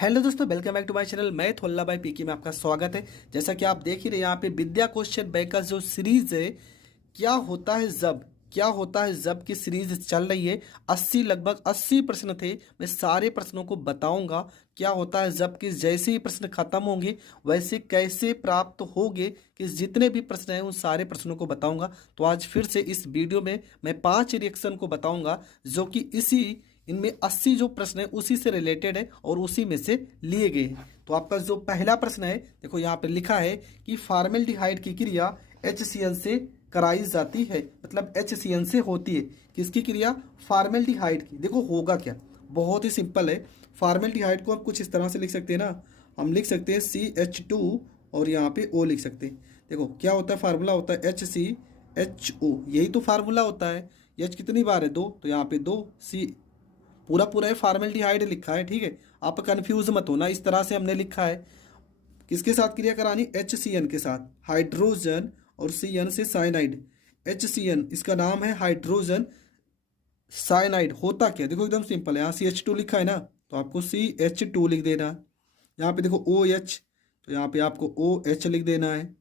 Hello दोस्तों, welcome back to my channel. मैं थोल्ला भाई पीकी में आपका स्वागत है। जैसा कि आप देख ही रहे हैं यहाँ पे विद्या क्वेश्चन बैंक का जो सीरीज है, क्या होता है जब, क्या होता है जब की सीरीज चल रही है। 80 लगभग 80 प्रश्न थे। मैं सारे प्रश्नों को बताऊंगा क्या होता है जब कि जैसे ही प्रश्न खत्म होंगे वैसे कैसे प्राप्त होंगे, कि जितने भी प्रश्न हैं उन सारे प्रश्नों को बताऊंगा। तो आज फिर से इस वीडियो में मैं 5 रिएक्शन को बताऊंगा जो कि इनमें 80 जो प्रश्न है उसी से रिलेटेड है और उसी में से लिए गए हैं। तो आपका जो पहला प्रश्न है, देखो यहाँ पे लिखा है कि फॉर्मेल्डिहाइड की क्रिया HCl से कराई जाती है, मतलब HCl से होती है। किसकी क्रिया? फॉर्मेल्डिहाइड की। देखो होगा क्या, बहुत ही सिंपल है। फॉर्मेल्डिहाइड को हम कुछ इस तरह से लिख सकते हैं ना, हम लिख सकते हैं CH2 और यहाँ पे O लिख सकते हैं। देखो क्या होता है, फार्मूला होता है HCHO, यही तो फार्मूला होता है। H कितनी बार है? 2, तो यहाँ पे 2 C पूरा पूरा है फॉर्मेल्डिहाइड लिखा है, ठीक है। आप कंफ्यूज मत होना, इस तरह से हमने लिखा है। किसके साथ क्रिया करानी? HCN के साथ, हाइड्रोजन और CN से साइनाइड। HCN इसका नाम है हाइड्रोजन साइनाइड। होता क्या, देखो एकदम सिंपल है। यहाँ CH2 लिखा है ना, तो आपको CH2 लिख देना है। यहाँ पे देखो OH, तो यहाँ पे आपको OH लिख देना है।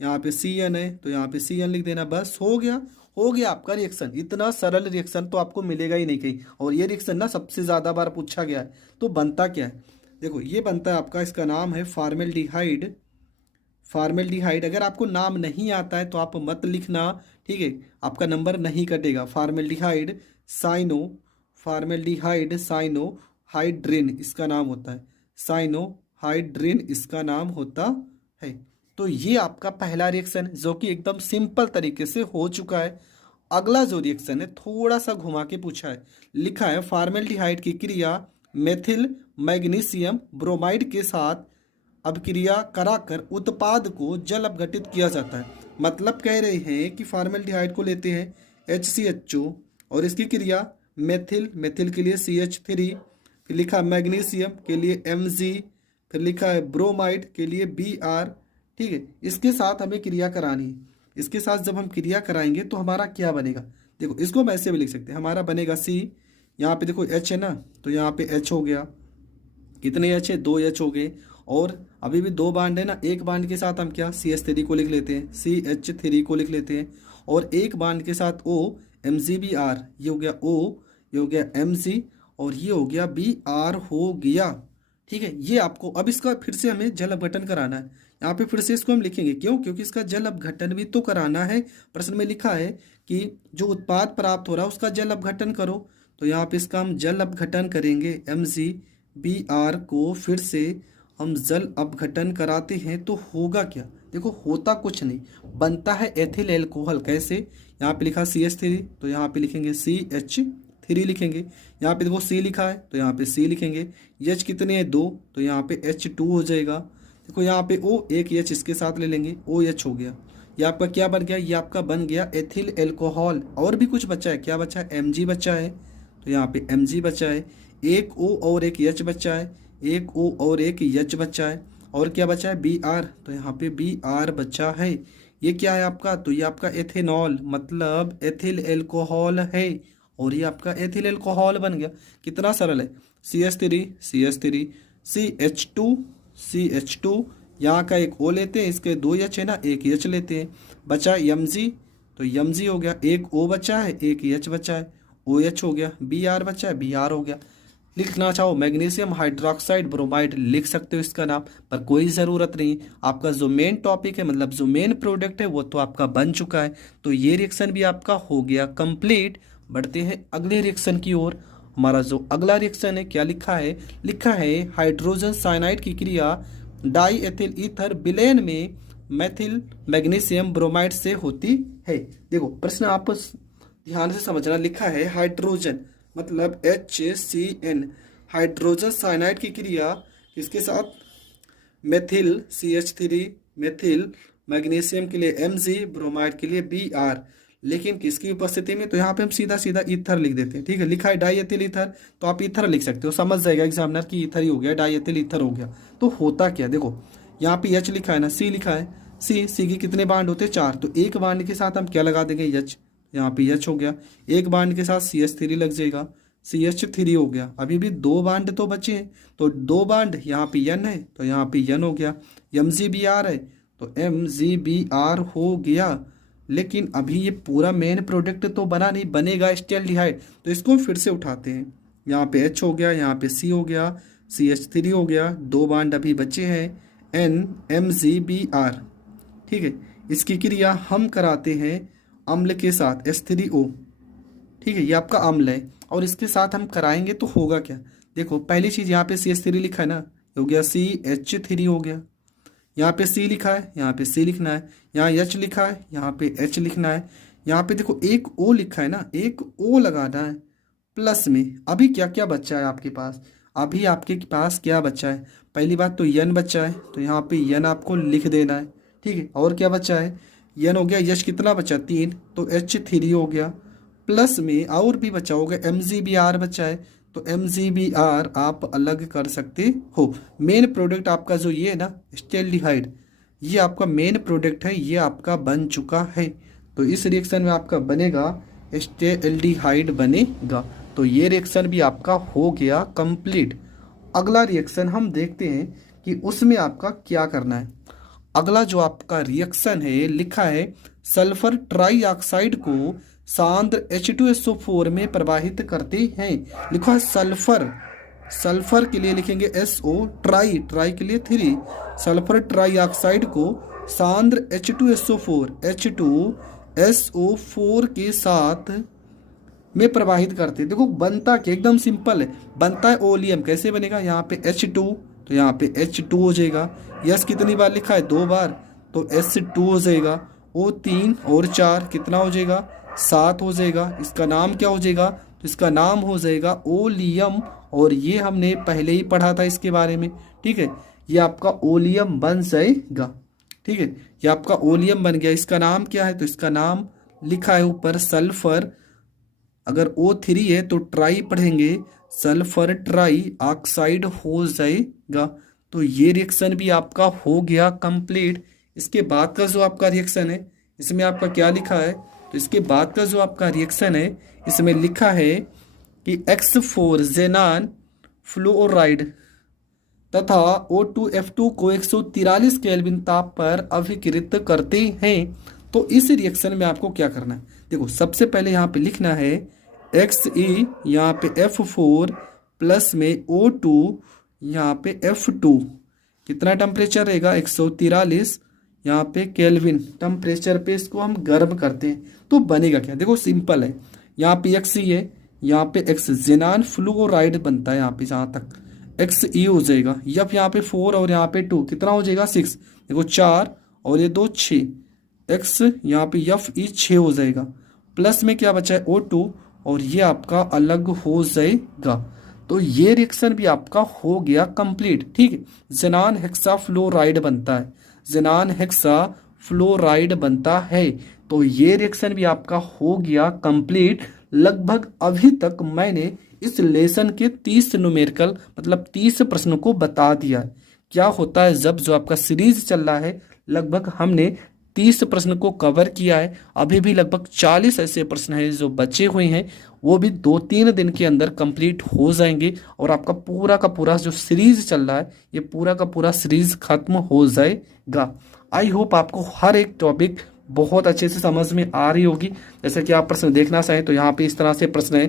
यहाँ पे CN है तो यहाँ पे CN लिख देना। बस हो गया, हो गया आपका रिएक्शन। इतना सरल रिएक्शन तो आपको मिलेगा ही नहीं कहीं, और ये रिएक्शन ना सबसे ज़्यादा बार पूछा गया है। तो बनता क्या है, देखो ये बनता है आपका, इसका नाम है फॉर्मेल्डिहाइड। फॉर्मेल्डिहाइड अगर आपको नाम नहीं आता है तो आप मत लिखना, ठीक है, आपका नंबर नहीं कटेगा। Formaldehyde cyano, formaldehyde cyanohydrin इसका नाम होता है। साइनो हाइड्रिन इसका नाम होता है। तो ये आपका पहला रिएक्शन जो कि एकदम सिंपल तरीके से हो चुका है। अगला जो रिएक्शन है थोड़ा सा घुमा के पूछा है, लिखा है फॉर्मेल्डिहाइड की क्रिया मेथिल मैग्नीशियम ब्रोमाइड के साथ अभिक्रिया कराकर उत्पाद को जल अपघटित किया जाता है। मतलब कह रहे हैं कि फॉर्मेल्डिहाइड को लेते हैं HCHO और इसकी क्रिया मेथिल, मेथिल के लिए CH3, फिर लिखा मैग्नीशियम के लिए Mg, फिर लिखा है ब्रोमाइड के लिए Br, ठीक है। इसके साथ हमें क्रिया करानी है। इसके साथ जब हम क्रिया कराएंगे तो हमारा क्या बनेगा, देखो इसको हम ऐसे भी लिख सकते हैं। हमारा बनेगा C, यहाँ पे देखो H है ना, तो यहाँ पे H हो गया। कितने H है? 2 H हो गए। और अभी भी 2 बांड है ना, एक बांड के साथ हम क्या CH3 को लिख लेते हैं, CH3 को लिख लेते हैं। और एक बांड के साथ O, MgBr, ये हो गया O, ये हो गया Mg और ये हो गया Br हो गया, ठीक है। ये आपको अब इसका फिर से हमें जल अपघटन कराना है। यहाँ पे फिर से इसको हम लिखेंगे, क्यों? क्योंकि इसका जल अपघटन भी तो कराना है। प्रश्न में लिखा है कि जो उत्पाद प्राप्त हो रहा है उसका जल अपघटन करो, तो यहाँ पे इसका हम जल अपघटन करेंगे। MgBr को फिर से हम जल अपघटन कराते हैं तो होगा क्या, देखो होता कुछ नहीं, बनता है एथिल एल्कोहल। कैसे? यहाँ पे लिखा CH3, तो यहाँ पे लिखेंगे CH3 लिखेंगे। यहाँ पे देखो C लिखा है तो यहाँ पे C लिखेंगे। H कितने हैं? 2, तो यहाँ पे H2 हो जाएगा। देखो यहाँ पे O, एक H इसके साथ ले लेंगे, OH हो गया। ये आपका क्या बन गया? ये आपका बन गया एथिल एल्कोहल। और भी कुछ बचा है, क्या बचा है? Mg बचा है, तो यहाँ पे Mg बचा है। एक O और एक H बचा है, एक O और एक H बचा है। और क्या बचा है? Br, तो यहाँ पे Br बचा है। ये क्या है आपका? तो ये आपका एथेनॉल, मतलब एथिल एल्कोहल है, और ये आपका एथिल एल्कोहल बन गया। कितना सरल है। CH3 CH2 यहाँ का एक O लेते हैं, इसके 2 H है ना, एक H लेते हैं। बचा Mg, तो Mg हो गया। एक O बचा है, एक H बचा है, OH हो गया। Br बचा है, Br हो गया। लिखना चाहो मैग्नीशियम हाइड्रोक्साइड ब्रोमाइड लिख सकते हो इसका नाम, पर कोई ज़रूरत नहीं। आपका जो मेन टॉपिक है, मतलब जो मेन प्रोडक्ट है वो तो आपका बन चुका है। तो ये रिएक्शन भी आपका हो गया कंप्लीट। बढ़ते हैं अगले रिएक्शन की ओर। हमारा जो अगला रिएक्शन है, क्या लिखा है? लिखा है हाइड्रोजन साइनाइड की क्रिया डाई एथिल ईथर विलयन में मेथिल मैग्नीशियम ब्रोमाइड से होती है। देखो प्रश्न आप ध्यान से समझना। लिखा है हाइड्रोजन मतलब HCN, हाइड्रोजन साइनाइड की क्रिया इसके साथ मेथिल CH3, मेथिल मैग्नीशियम के लिए Mg, ब्रोमाइड के लिए Br, लेकिन किसकी उपस्थिति में? तो यहाँ पे हम सीधा सीधा ईथर लिख देते हैं, ठीक है। लिखा है डाई एथिल ईथर, तो आप ईथर लिख सकते हो, समझ जाएगा एग्जामिनर की ईथर ही हो गया, डाई एथिल ईथर हो गया। तो होता क्या, देखो यहाँ पे H लिखा है ना, C लिखा है। C के कितने बांड होते हैं? 4, तो एक बांड के साथ हम क्या लगा देंगे? H, यहाँ पे H हो गया। एक बांड के साथ CH3 लग जाएगा, CH3 हो गया। अभी भी 2 बांड तो बचे हैं, तो 2 बांड यहाँ पे N है तो यहाँ पे N हो गया। MgBr है तो MgBr हो गया। लेकिन अभी ये पूरा मेन प्रोडक्ट तो बना नहीं, बनेगा एस्टेल्डिहाइड, तो इसको फिर से उठाते हैं। यहाँ पे H हो गया, यहाँ पे C हो गया, CH3 हो गया, 2 बांड अभी बचे हैं NMgBr। ठीक है, इसकी क्रिया हम कराते हैं अम्ल के साथ H3O। ठीक है, ये आपका अम्ल है और इसके साथ हम कराएंगे तो होगा क्या। देखो पहली चीज़ यहाँ पे CH3 लिखा है ना, हो गया CH3 हो गया। यहाँ पे C लिखा है, यहाँ पे C लिखना है। यहाँ H लिखा है, यहाँ पे H लिखना है। यहाँ पे देखो एक O लिखा है ना, एक O लगाना है प्लस में। अभी क्या क्या बच्चा है आपके पास, अभी आपके पास क्या बच्चा है, पहली बात तो N बच्चा है तो यहाँ पे N आपको लिख देना है। ठीक है, और क्या बच्चा है, N हो गया, H कितना बचा 3, तो H3 हो गया। प्लस में और भी बचा होगा MgBr बचा है, तो MgBr आप अलग कर सकते हो। मेन प्रोडक्ट आपका जो ये है ना एस्टेल्डिहाइड, ये आपका मेन प्रोडक्ट है, ये आपका बन चुका है। तो इस रिएक्शन में आपका बनेगा एस्टेल्डिहाइड बनेगा। तो ये रिएक्शन भी आपका हो गया कंप्लीट। अगला रिएक्शन हम देखते हैं कि उसमें आपका क्या करना है। अगला जो आपका रिएक्शन है लिखा है सल्फर ट्राईऑक्साइड को सांद्र H2SO4 में प्रवाहित करते हैं। लिखा है सल्फर, सल्फर के लिए लिखेंगे SO, ट्राई के लिए 3, सल्फर ट्राईऑक्साइड को सांद्र H2SO4 के साथ में प्रवाहित करते हैं। देखो बनता क्या, एकदम सिंपल है, बनता है ओलियम। कैसे बनेगा, यहाँ पे H2 तो यहाँ पे H2 हो जाएगा। यस कितनी बार लिखा है, 2 बार, तो S2 हो जाएगा। O 3 और 4 कितना हो जाएगा, 7 हो जाएगा। इसका नाम क्या हो जाएगा, तो इसका नाम हो जाएगा ओलियम। और ये हमने पहले ही पढ़ा था इसके बारे में। ठीक है, ये आपका ओलियम बन जाएगा। ठीक है, ये आपका ओलियम बन गया। इसका नाम क्या है, तो इसका नाम लिखा है ऊपर सल्फर। अगर O3 है तो ट्राई पढ़ेंगे, सल्फर ट्राई ऑक्साइड हो जाएगा। तो ये रिएक्शन भी आपका हो गया कंप्लीट। इसके बाद का जो आपका रिएक्शन है इसमें आपका क्या लिखा है, तो इसके बाद का जो आपका रिएक्शन है इसमें लिखा है कि X4 जेनान फ्लोराइड तथा O2F2 को 143 केल्विन ताप पर अभिकृत करते हैं। तो इस रिएक्शन में आपको क्या करना है, देखो सबसे पहले यहाँ पे लिखना है Xe, यहाँ पे F4 प्लस में O2, यहाँ पे F2, कितना टेम्परेचर रहेगा 143 यहाँ पे केल्विन टेम्परेचर पे इसको हम गर्म करते हैं। तो बनेगा क्या, देखो सिंपल है, यहाँ पे Xe है, यहाँ पे X जेनान फ्लोराइड बनता है। यहाँ पे जहाँ तक Xe हो जाएगा, यफ यहाँ पे 4 और यहाँ पे 2 कितना हो जाएगा 6, देखो 4 और ये 2 6, X यहाँ पे Fe 6 हो जाएगा। प्लस में क्या बचा है O2 और ये आपका अलग हो जाएगा। तो ये रिएक्शन भी आपका हो गया कंप्लीट। ठीक है, जेनान हेक्सा फ्लोराइड बनता है, जेनान हेक्सा फ्लोराइड बनता है। तो ये रिएक्शन भी आपका हो गया कंप्लीट। लगभग अभी तक मैंने इस लेसन के 30 न्यूमेरिकल मतलब 30 प्रश्नों को बता दिया है। क्या होता है जब जो आपका सीरीज चल रहा है, लगभग हमने 30 प्रश्न को कवर किया है। अभी भी लगभग 40 ऐसे प्रश्न हैं जो बचे हुए हैं, वो भी 2-3 दिन के अंदर कंप्लीट हो जाएंगे और आपका पूरा का पूरा जो सीरीज चल रहा है ये पूरा का पूरा सीरीज खत्म हो जाएगा। आई होप आपको हर एक टॉपिक बहुत अच्छे से समझ में आ रही होगी। जैसे कि आप प्रश्न देखना चाहें तो यहाँ पे इस तरह से प्रश्न है,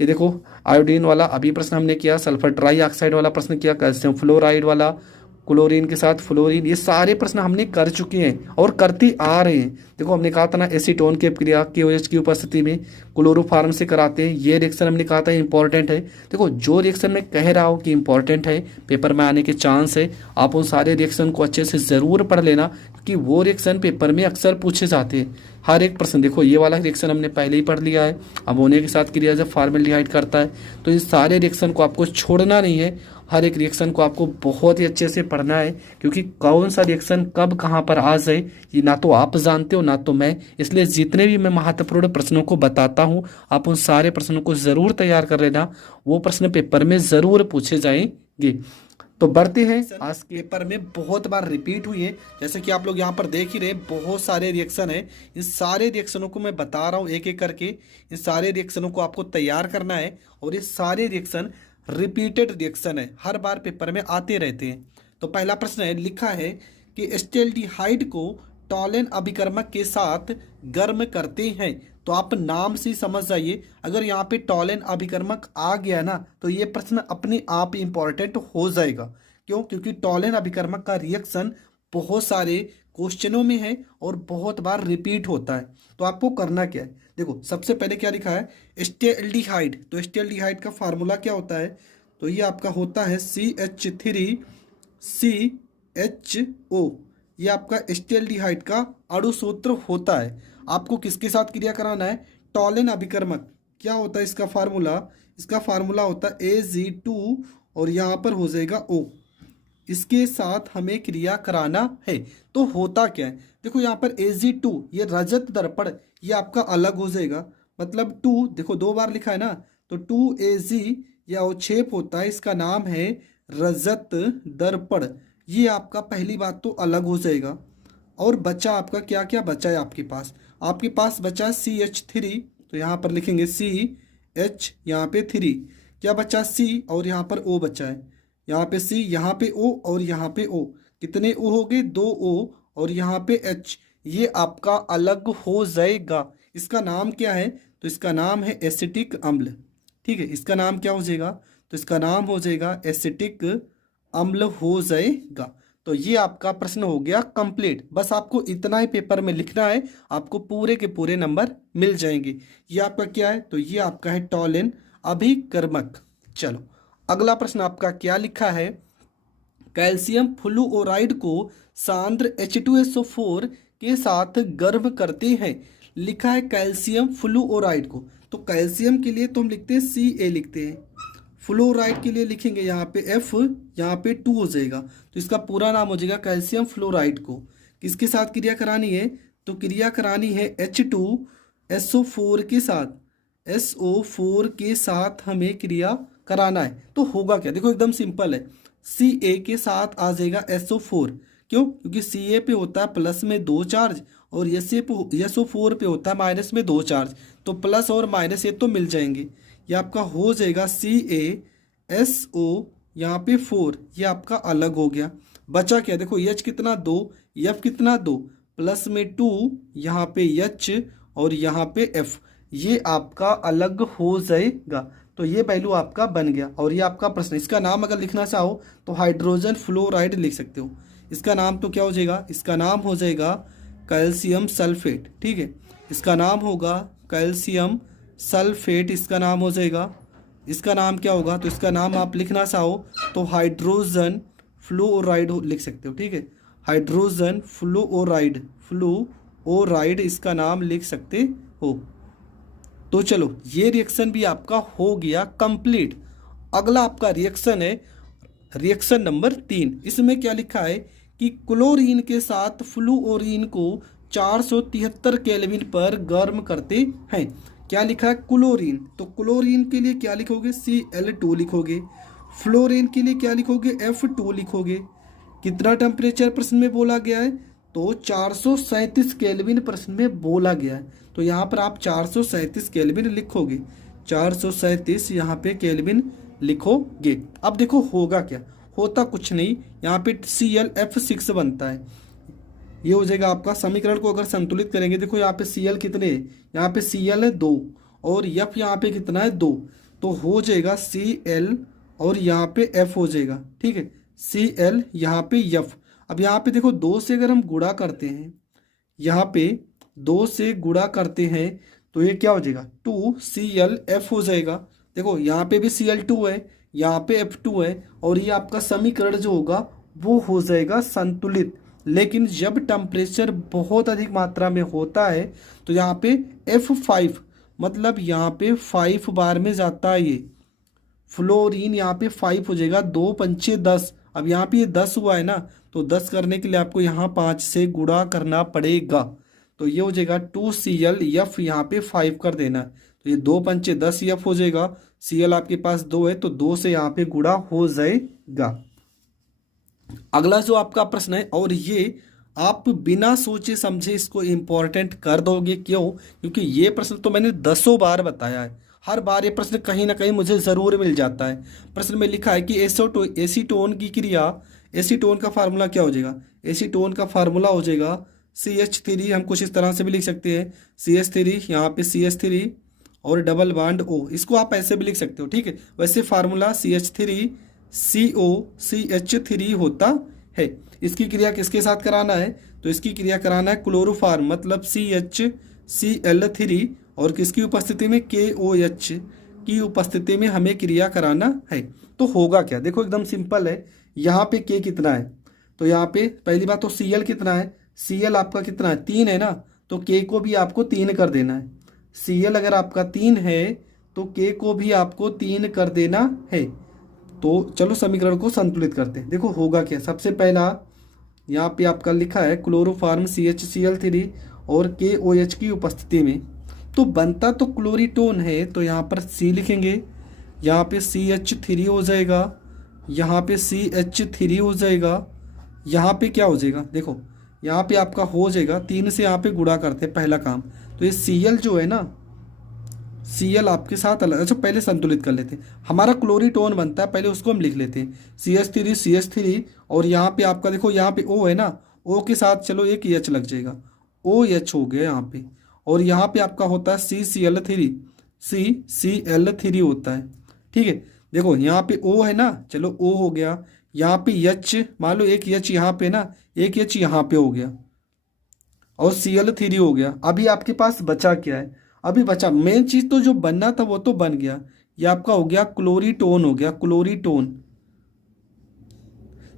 ये देखो आयोडीन वाला अभी प्रश्न हमने किया, सल्फर ट्राईऑक्साइड वाला प्रश्न किया, कैल्शियम फ्लोराइड वाला, क्लोरीन के साथ फ्लोरीन, ये सारे प्रश्न हमने कर चुके हैं और करते आ रहे हैं। देखो हमने कहा था ना एसीटोन के क्रिया KOH की उपस्थिति में क्लोरोफार्म से कराते हैं, ये रिएक्शन हमने कहा था इंपॉर्टेंट है। देखो जो रिएक्शन मैं कह रहा हूँ कि इंपॉर्टेंट है, पेपर में आने के चांस है, आप उन सारे रिएक्शन को अच्छे से ज़रूर पढ़ लेना क्योंकि वो रिएक्शन पेपर में अक्सर पूछे जाते हैं। हर एक प्रश्न, देखो ये वाला रिएक्शन हमने पहले ही पढ़ लिया है, अमोनिया के साथ क्रिया जब फॉर्मेल्डिहाइड करता है, तो इन सारे रिएक्शन को आपको छोड़ना नहीं है। हर एक रिएक्शन को आपको बहुत ही अच्छे से पढ़ना है क्योंकि कौन सा रिएक्शन कब कहाँ पर आ जाए ये ना तो आप जानते हो ना तो मैं। इसलिए जितने भी मैं महत्वपूर्ण प्रश्नों को बताता हूँ आप उन सारे प्रश्नों को ज़रूर तैयार कर लेना, वो प्रश्न पेपर में ज़रूर पूछे जाएंगे। तो बढ़ते हैं आज के पेपर में बहुत बार रिपीट हुई है, जैसे कि आप लोग यहाँ पर देख ही रहे हैं बहुत सारे रिएक्शन है। इन सारे रिएक्शनों को मैं बता रहा हूँ एक एक करके। इन सारे रिएक्शनों को आपको तैयार करना है और ये सारे रिएक्शन रिपीटेड रिएक्शन है, हर बार पेपर में आते रहते हैं। तो पहला प्रश्न है, लिखा है कि एस्टेल्डिहाइड को टॉलेन अभिकर्मक के साथ गर्म करते हैं। तो आप नाम से ही समझ जाइए, अगर यहाँ पे टॉलेन अभिकर्मक आ गया ना तो ये प्रश्न अपने आप इंपॉर्टेंट हो जाएगा। क्यों? क्योंकि टॉलेन अभिकर्मक का रिएक्शन बहुत सारे क्वेश्चनों में है और बहुत बार रिपीट होता है। तो आपको करना क्या है, देखो सबसे पहले क्या लिखा है, एस्टेल्डिहाइड। तो एस्टेल्डिहाइड का फार्मूला क्या होता है, तो ये आपका होता है CH3CHO। ये आपका एस्टेल्डिहाइड का अणुसूत्र होता है। आपको किसके साथ क्रिया कराना है, टॉलेन अभिकर्मक। क्या होता है इसका फार्मूला, इसका फार्मूला होता है Ag2 और यहाँ पर हो जाएगा O। इसके साथ हमें क्रिया कराना है। तो होता क्या है, देखो यहाँ पर Ag2 ये रजत दर्पण, ये आपका अलग हो जाएगा। मतलब 2, देखो 2 बार लिखा है ना, तो 2Ag या अवक्षेप होता है, इसका नाम है रजत दर्पण। ये आपका पहली बात तो अलग हो जाएगा। और बचा आपका क्या क्या बचा है आपके पास बचा CH3। तो यहाँ पर लिखेंगे CH, यहाँ पे 3, क्या बचा C और यहाँ पर O बचा है। यहाँ पे C, यहाँ पे O और यहाँ पे O, कितने O हो गए, 2 O और यहाँ पे H। ये आपका अलग हो जाएगा। इसका नाम क्या है, तो इसका नाम है एसिटिक अम्ल। ठीक है, इसका नाम क्या हो जाएगा, तो इसका नाम हो जाएगा एसिटिक अम्ल हो जाएगा। तो ये आपका प्रश्न हो गया कंप्लीट। बस आपको इतना ही पेपर में लिखना है, आपको पूरे के पूरे नंबर मिल जाएंगे। ये आपका क्या है, तो ये आपका है टॉलेन अभिकर्मक। चलो अगला प्रश्न आपका क्या लिखा है, कैल्शियम फ्लूओराइड को सांद्र H2SO4 के साथ गर्म करते हैं। लिखा है कैल्शियम फ्लूओराइड को, तो कैल्शियम के लिए तो हम लिखते हैं Ca लिखते हैं, फ्लोराइड के लिए लिखेंगे यहाँ पे F, यहाँ पे 2 हो जाएगा। तो इसका पूरा नाम हो जाएगा कैल्शियम फ्लोराइड को किसके साथ क्रिया करानी है, तो क्रिया करानी है H2SO4 के साथ, SO4 के साथ हमें क्रिया कराना है। तो होगा क्या, देखो एकदम सिंपल है, Ca के साथ आ जाएगा SO4। क्यों? क्योंकि Ca पे होता है प्लस में 2 चार्ज और SO4 पे होता है माइनस में 2 चार्ज। तो प्लस और माइनस ये तो मिल जाएंगे। ये आपका हो जाएगा CaSO, यहाँ पे 4, ये आपका अलग हो गया। बचा क्या, देखो H कितना 2, F कितना 2, प्लस में 2, यहाँ पे H और यहाँ पे F, ये आपका अलग हो जाएगा। तो ये पहलू आपका बन गया। और ये आपका प्रश्न, इसका नाम अगर लिखना चाहो तो हाइड्रोजन फ्लोराइड लिख सकते हो। इसका नाम तो क्या हो जाएगा, इसका नाम हो जाएगा कैल्शियम सल्फेट। ठीक है, इसका नाम होगा कैल्शियम सल्फेट, इसका नाम हो जाएगा। इसका नाम क्या होगा, तो इसका नाम आप लिखना चाहो तो हाइड्रोजन फ्लोराइड लिख सकते हो। ठीक है, हाइड्रोजन फ्लोराइड इसका नाम लिख सकते हो। तो चलो ये रिएक्शन भी आपका हो गया कंप्लीट। अगला आपका रिएक्शन है रिएक्शन नंबर 3। इसमें क्या लिखा है कि क्लोरीन के साथ फ्लूओरीन को 473 केल्विन पर गर्म करते हैं। क्या लिखा है, क्लोरीन। तो क्लोरीन के लिए क्या लिखोगे, Cl2 लिखोगे। फ्लोरीन के लिए क्या लिखोगे, F2 लिखोगे। कितना टेम्परेचर प्रश्न में बोला गया है, तो 437 केल्विन प्रश्न में बोला गया है। तो यहाँ पर आप 437 केल्विन लिखोगे, 437 यहाँ पे केल्विन लिखोगे। अब देखो होगा क्या, होता कुछ नहीं, यहाँ पे ClF6 बनता है। ये हो जाएगा आपका, समीकरण को अगर संतुलित करेंगे, देखो यहाँ पे Cl कितने है, यहाँ पे Cl है 2 और F यहाँ पे कितना है 2, तो हो जाएगा Cl और यहाँ पे F हो जाएगा। ठीक है, Cl यहाँ पे F। अब यहाँ पे देखो 2 से अगर हम गुणा करते हैं, यहाँ पे 2 से गुणा करते हैं तो ये क्या हो जाएगा, 2ClF हो जाएगा। देखो यहाँ पे भी Cl2 है, यहाँ पे F2 है और ये आपका समीकरण जो होगा वो हो जाएगा संतुलित। लेकिन जब टेम्परेचर बहुत अधिक मात्रा में होता है तो यहाँ पे F5, मतलब यहाँ पे 5 बार में जाता है ये फ्लोरीन, यहाँ पे 5 हो जाएगा, 2 पंचे 10। अब यहाँ पे ये 10 हुआ है ना, तो 10 करने के लिए आपको यहाँ 5 से गुणा करना पड़ेगा। तो ये हो जाएगा 2ClF, यहाँ पे 5 कर देना। तो ये 2 पंचे 10 F हो जाएगा। Cl आपके पास 2 है तो 2 से यहाँ पे गुणा हो जाएगा। अगला जो आपका प्रश्न है, और ये आप बिना सोचे समझे इसको इम्पोर्टेंट कर दोगे। क्यों? क्योंकि ये प्रश्न तो मैंने दसों बार बताया है, हर बार ये प्रश्न कहीं ना कहीं मुझे ज़रूर मिल जाता है। प्रश्न में लिखा है कि एसीटोन की क्रिया, एसीटोन का फार्मूला क्या हो जाएगा? एसीटोन का फार्मूला हो जाएगा CH3। हम कुछ इस तरह से भी लिख सकते हैं, CH3, यहाँ पे CH3 और डबल बॉन्ड O, इसको आप ऐसे भी लिख सकते हो, ठीक है। वैसे फार्मूला CH3COCH3 होता है। इसकी क्रिया किसके साथ कराना है? तो इसकी क्रिया कराना है क्लोरोफार्म, मतलब CHCl3, और किसकी उपस्थिति में? KOH की उपस्थिति में हमें क्रिया कराना है। तो होगा क्या? देखो एकदम सिंपल है। यहाँ पे K कितना है? तो यहाँ पे पहली बात तो Cl कितना है? Cl आपका कितना है? 3 है ना, तो K को भी आपको 3 कर देना है। Cl अगर आपका 3 है तो K को भी आपको 3 कर देना है। तो चलो समीकरण को संतुलित करते हैं। देखो होगा क्या, सबसे पहला यहाँ पे आपका लिखा है क्लोरोफार्म CHCl3 और KOH की उपस्थिति में, तो बनता तो क्लोरीटोन है, तो यहाँ पर C लिखेंगे, यहाँ पे CH3 हो जाएगा, यहाँ पे CH3 हो जाएगा, यहाँ पे क्या हो जाएगा? देखो यहाँ पे आपका हो जाएगा 3 से यहाँ पे गुणा करते हैं पहला काम, तो ये Cl जो है ना, Cl आपके साथ अलग, अच्छा पहले संतुलित कर लेते हैं। हमारा क्लोरीटोन बनता है, पहले उसको हम लिख लेते हैं, CH3 और यहाँ पे आपका देखो यहाँ पे O है ना, O के साथ चलो एक H लग जाएगा, OH हो गया यहाँ पे, और यहाँ पे आपका होता है CCl3 होता है, ठीक है। देखो यहाँ पे O है ना, चलो O हो गया, यहाँ पे H मान लो एक H यहाँ पे ना, एक H यहाँ पे हो गया, और Cl3 हो गया। अभी आपके पास बचा क्या है? अभी बचा मेन चीज, तो जो बनना था वो तो बन गया, ये आपका हो गया क्लोरीटोन, हो गया क्लोरीटोन।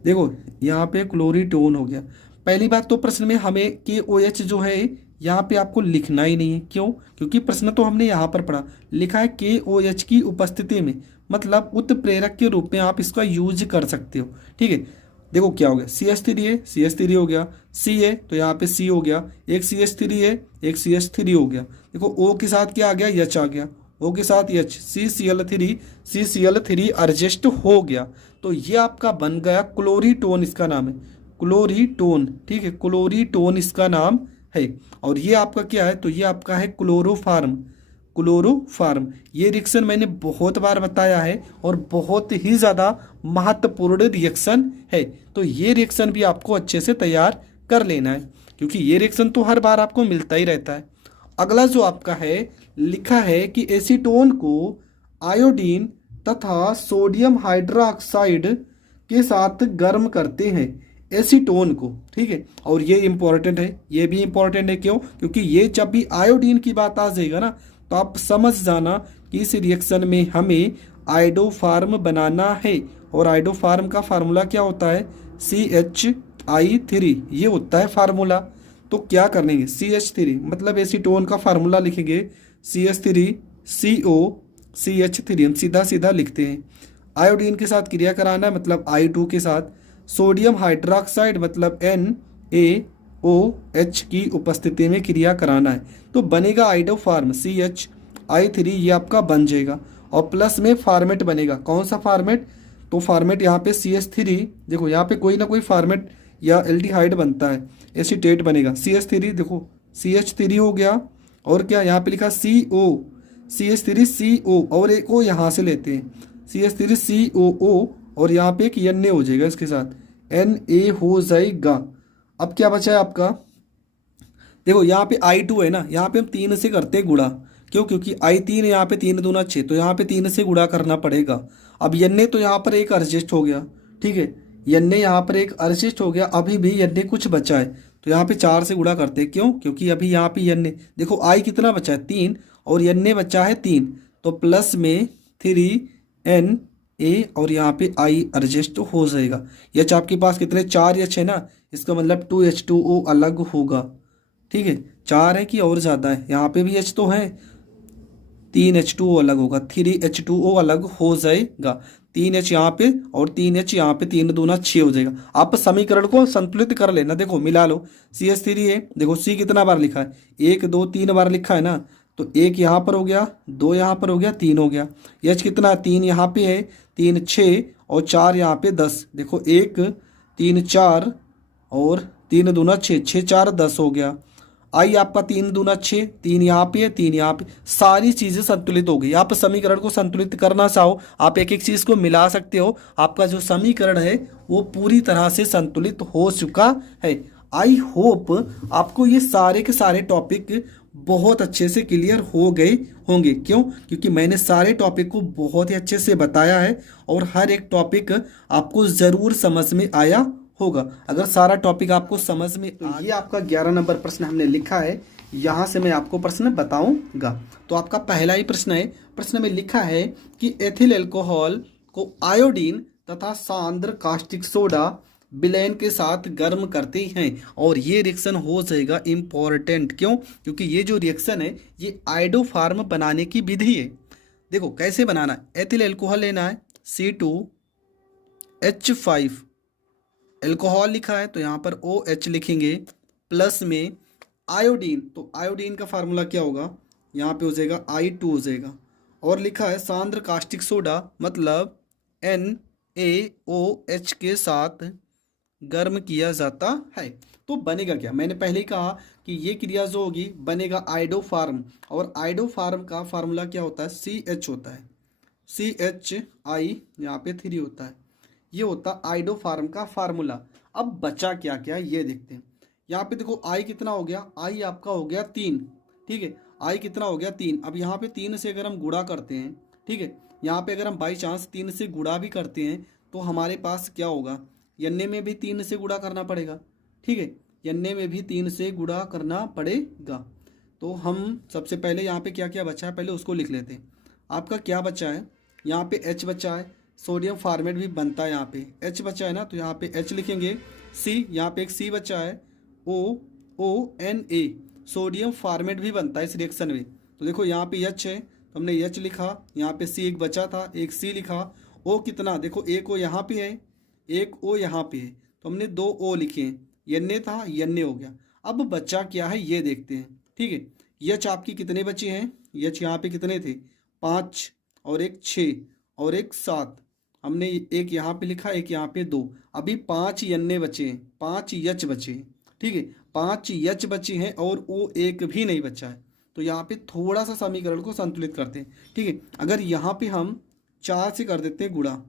देखो यहाँ पे क्लोरीटोन हो गया। पहली बात तो प्रश्न में हमें KOH जो है यहाँ पे आपको लिखना ही नहीं है। क्यों? क्योंकि प्रश्न तो हमने यहाँ पर पढ़ा, लिखा है KOH की उपस्थिति में, मतलब उत्प्रेरक के रूप में आप इसका यूज कर सकते हो, ठीक है। देखो क्या हो गया, CH3 है, CH3 हो गया, C है तो यहाँ पे C हो गया, एक CH3 है, एक CH3 हो गया। देखो O के साथ क्या आ गया? H आ गया, O के साथ H, CCl3 एडजस्ट हो गया, तो ये आपका बन गया क्लोरीटोन, इसका नाम है क्लोरीटोन, ठीक है, क्लोरीटोन इसका नाम है। और ये आपका क्या है? तो ये आपका है क्लोरोफार्म, क्लोरोफार्म। ये रिएक्शन मैंने बहुत बार बताया है और बहुत ही ज़्यादा महत्वपूर्ण रिएक्शन है, तो ये रिएक्शन भी आपको अच्छे से तैयार कर लेना है, क्योंकि ये रिएक्शन तो हर बार आपको मिलता ही रहता है। अगला जो आपका है, लिखा है कि एसीटोन को आयोडीन तथा सोडियम हाइड्रोक्साइड के साथ गर्म करते हैं, एसीटोन को, ठीक है। और ये इंपॉर्टेंट है, ये भी इंपॉर्टेंट है। क्यों? क्योंकि ये जब भी आयोडीन की बात आ जाएगा ना, तो आप समझ जाना कि इस रिएक्शन में हमें आइडोफार्म बनाना है, और आइडोफार्म का फार्मूला क्या होता है? CHI3, ये होता है फार्मूला। तो क्या करेंगे? CH3 मतलब एसीटोन का फार्मूला लिखेंगे, CH3COCH3, हम सीधा सीधा लिखते हैं। आयोडीन के साथ क्रिया कराना है, मतलब I2 के साथ। सोडियम हाइड्रोक्साइड मतलब NaOH की उपस्थिति में क्रिया कराना है, तो बनेगा आइडोफार्म CHI3, ये आपका बन जाएगा। और प्लस में फार्मेट बनेगा, कौन सा फार्मेट? तो फार्मेट यहाँ पे CH3, देखो यहाँ पे कोई ना कोई फार्मेट या एल्डिहाइड बनता है, एसीटेट बनेगा, CH3, देखो CH3 हो गया, और क्या यहाँ पे लिखा CH3CO, और एक O यहाँ से लेते हैं, CH3COO, और यहाँ पे एक Na हो जाएगा, इसके साथ Na हो जाएगा। अब क्या बचा है आपका? देखो यहाँ पे I2 है ना, यहाँ पे हम 3 से करते हैं गुणा। क्यों? क्योंकि I3 यहाँ पे 3 दूना 6, तो यहाँ पे 3 से गुणा करना पड़ेगा। अब Na तो यहाँ पर एक एडजस्ट हो गया, ठीक है, Na यहाँ पर एक एडजस्ट हो गया, अभी भी Na कुछ बचा है, तो यहाँ पे 4 से गुणा करते हैं। क्यों? क्योंकि अभी यहाँ पे Na, देखो I कितना बचा है? 3, और Na बचा है 3, तो प्लस में 3Na, और यहाँ पे I एडजस्ट हो जाएगा। H आपके पास कितने? 4 H है ना, इसका मतलब 2H2O अलग होगा, ठीक है। 4 है कि और ज़्यादा है? यहाँ पे भी H तो है, 3H2O अलग होगा, 3H2O अलग हो जाएगा। 3H यहाँ पे और 3H यहाँ पे, 3 दूना 6 हो जाएगा। आप समीकरण को संतुलित कर लेना, देखो मिला लो। CH3 है, देखो C कितना बार लिखा है? 1 2 3 बार लिखा है ना, तो 1 यहाँ पर हो गया, 2 यहाँ पर हो गया, 3 हो गया। H कितना? 3 यहाँ पे है, 3 6, और 4 यहाँ पे 10। देखो 1 3 4 और 3 दूना 6, 6 4 10 हो गया। आई आपका 3 दूना 6, 3 यहाँ पे है, 3 यहाँ पे, सारी चीजें संतुलित हो गई। आप समीकरण को संतुलित करना चाहो आप एक एक चीज को मिला सकते हो। आपका जो समीकरण है वो पूरी तरह से संतुलित हो चुका है। आई होप आपको ये सारे के सारे टॉपिक बहुत अच्छे से क्लियर हो गए होंगे। क्यों? क्योंकि मैंने सारे टॉपिक को बहुत ही अच्छे से बताया है और हर एक टॉपिक आपको ज़रूर समझ में आया होगा। अगर सारा टॉपिक आपको समझ में तो ये आपका 11 नंबर प्रश्न हमने लिखा है। यहाँ से मैं आपको प्रश्न बताऊंगा। तो आपका पहला ही प्रश्न है। प्रश्न में लिखा है कि एथिल अल्कोहल को आयोडीन तथा सांद्र कास्टिक सोडा विलयन के साथ गर्म करते हैं और ये रिएक्शन हो जाएगा इम्पोर्टेंट। क्यों? क्योंकि ये जो रिएक्शन है ये आइडोफार्म बनाने की विधि है। देखो कैसे बनाना है। एथिल अल्कोहल लेना है, C2H5 अल्कोहल लिखा है तो यहाँ पर OH लिखेंगे, प्लस में आयोडीन, तो आयोडीन का फार्मूला क्या होगा, यहाँ पे हो जाएगा I2 हो जाएगा। और लिखा है सांद्र कास्टिक सोडा मतलब NaOH के साथ गर्म किया जाता है। तो बनेगा क्या? मैंने पहले ही कहा कि ये क्रिया जो होगी बनेगा आइडोफार्म, और आइडोफार्म का फार्मूला क्या होता है, CH होता है, CHI यहाँ पे 3 होता है। ये होता है आइडोफार्म का फार्मूला। अब बचा क्या क्या ये देखते हैं। यहाँ पे देखो आई कितना हो गया, आई आपका हो गया 3, ठीक है। आई कितना हो गया 3। अब यहाँ पे 3 से अगर हम गुणा करते हैं, ठीक है, यहाँ पे अगर हम बाई चांस 3 से गुणा भी करते हैं तो हमारे पास क्या होगा, यन्ने में भी 3 से गुणा करना पड़ेगा, ठीक है, यन्ने में भी 3 से गुणा करना पड़ेगा। तो हम सबसे पहले यहाँ पे क्या क्या बचा है पहले उसको लिख लेते हैं। आपका क्या बचा है, यहाँ पे H बचा है, सोडियम फार्मेट भी बनता है, यहाँ पे H बचा है ना तो यहाँ पे H लिखेंगे। C, यहाँ पे एक C बचा है, ONA, सोडियम फार्मेट भी बनता है इस रिएक्शन में। तो देखो यहाँ पे H है तो हमने H लिखा, यहाँ पे C एक बचा था, एक C लिखा। O कितना, देखो एक O यहाँ पे है, एक O यहाँ पे है तो हमने 2 O लिखे हैं, यन्ने था यन्ने हो गया। अब बचा क्या है ये देखते हैं, ठीक है। H आपकी कितने बचे हैं, H यहाँ पे कितने थे, 5 और एक 6 और एक 7, हमने एक यहाँ पे लिखा एक यहाँ पे 2, अभी 5 यन्ने बचे हैं, 5 H बचे हैं, ठीक है, 5 H बचे हैं और O एक भी नहीं बचा है। तो यहाँ पे थोड़ा सा समीकरण को संतुलित करते हैं, ठीक है। अगर यहाँ पे हम 4 से कर देते हैं गुणा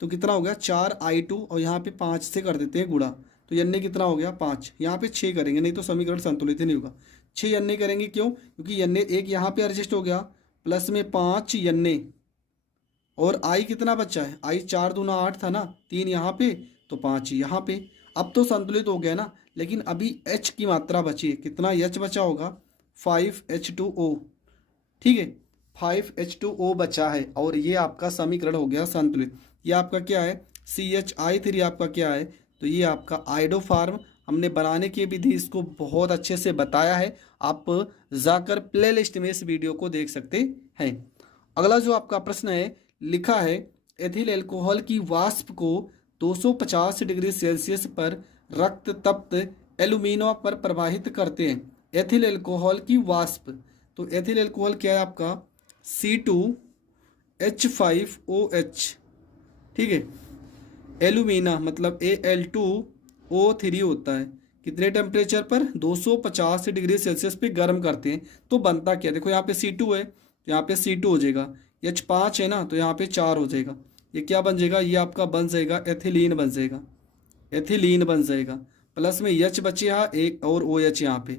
तो कितना हो गया 4I2, और यहाँ पे 5 से कर देते हैं गुणा तो यन्ने कितना हो गया 5, यहाँ पे 6 करेंगे नहीं तो समीकरण संतुलित ही नहीं होगा। 6 यन्ने करेंगे, क्यों? क्योंकि यन्ने एक यहाँ पे एडजस्ट हो गया, प्लस में 5 यन्ने, और आई कितना बचा है, आई 4 दूना 8 था ना, 3 यहाँ पे तो 5 यहाँ पे। अब तो संतुलित हो गया ना, लेकिन अभी H की मात्रा बची है, कितना H बचा होगा, 5H2O, ठीक है, 5H2O बचा है और ये आपका समीकरण हो गया संतुलित। ये आपका क्या है, CHI3 आपका क्या है, तो ये आपका आइडोफार्म। हमने बनाने की विधि इसको बहुत अच्छे से बताया है, आप जाकर प्लेलिस्ट में इस वीडियो को देख सकते हैं। अगला जो आपका प्रश्न है, लिखा है एथिल अल्कोहल की वाष्प को 250 डिग्री सेल्सियस पर रक्त तप्त एल्यूमिना पर प्रवाहित करते हैं। एथिल अल्कोहल की वाष्प, तो एथिल अल्कोहल क्या है आपका, C2H5OH, ठीक है, एल्यूमिना मतलब Al2O3 होता है। कितने टेम्परेचर पर, 250 डिग्री सेल्सियस पे गर्म करते हैं। तो बनता क्या, देखो यहाँ पे C2 है तो यहाँ पे C2 हो जाएगा, H5 है ना तो यहाँ पे 4 हो जाएगा। ये क्या बन जाएगा, ये आपका बन जाएगा एथिलीन बन जाएगा, एथिलीन बन जाएगा। प्लस में H बचेगा एक और OH यहाँ पे,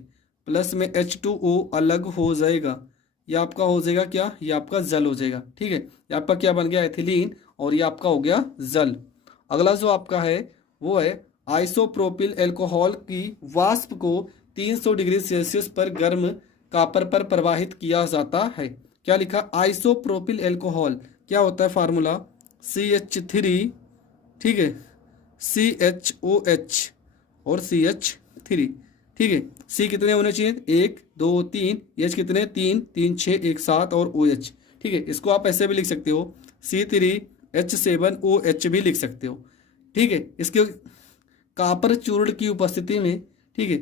प्लस में H2O अलग हो जाएगा। ये आपका हो जाएगा क्या, ये आपका जल हो जाएगा, ठीक है। ये आपका क्या बन गया, एथिलीन, और ये आपका हो गया जल। अगला जो आपका है वो है आइसोप्रोपिल अल्कोहल की वाष्प को 300 डिग्री सेल्सियस पर गर्म कापर पर प्रवाहित किया जाता है। क्या लिखा, आइसोप्रोपिल अल्कोहल क्या होता है फार्मूला, CH3, ठीक है, CHOH और CH3, ठीक है। C कितने होने चाहिए, 1 2 3, H कितने 3 3 6 1 7 और OH, ठीक है। इसको आप ऐसे भी लिख सकते हो, C3H7OH भी लिख सकते हो, ठीक है। इसके कापर चूर्ण की उपस्थिति में, ठीक है,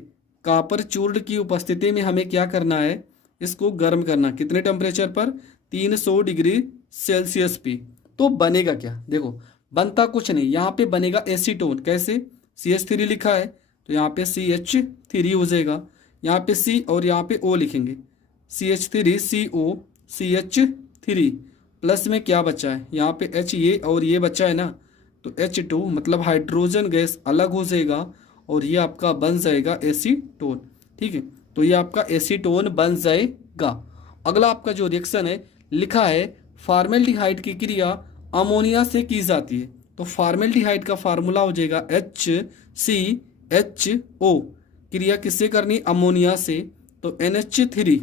कापर चूर्ण की उपस्थिति में हमें क्या करना है, इसको गर्म करना, कितने टेम्परेचर पर, 300 डिग्री सेल्सियस पे। तो बनेगा क्या, देखो बनता कुछ नहीं, यहाँ पे बनेगा एसीटोन। कैसे? CH3 लिखा है तो यहाँ पे CH3 हो जाएगा, यहाँ पे C और यहाँ पे O लिखेंगे, CH3 CO CH3 प्लस में क्या बचा है, यहाँ पे H ये और ये बचा है ना, तो H2 मतलब हाइड्रोजन गैस अलग हो जाएगा और ये आपका बन जाएगा एसीटोन। ठीक है, तो ये आपका एसीटोन बन जाएगा। अगला आपका जो रिएक्शन है लिखा है फॉर्मेल्डिहाइड की क्रिया अमोनिया से की जाती है, तो फॉर्मेल्डिहाइड का फार्मूला हो जाएगा HCHO। क्रिया किससे करनी? अमोनिया से, तो NH3।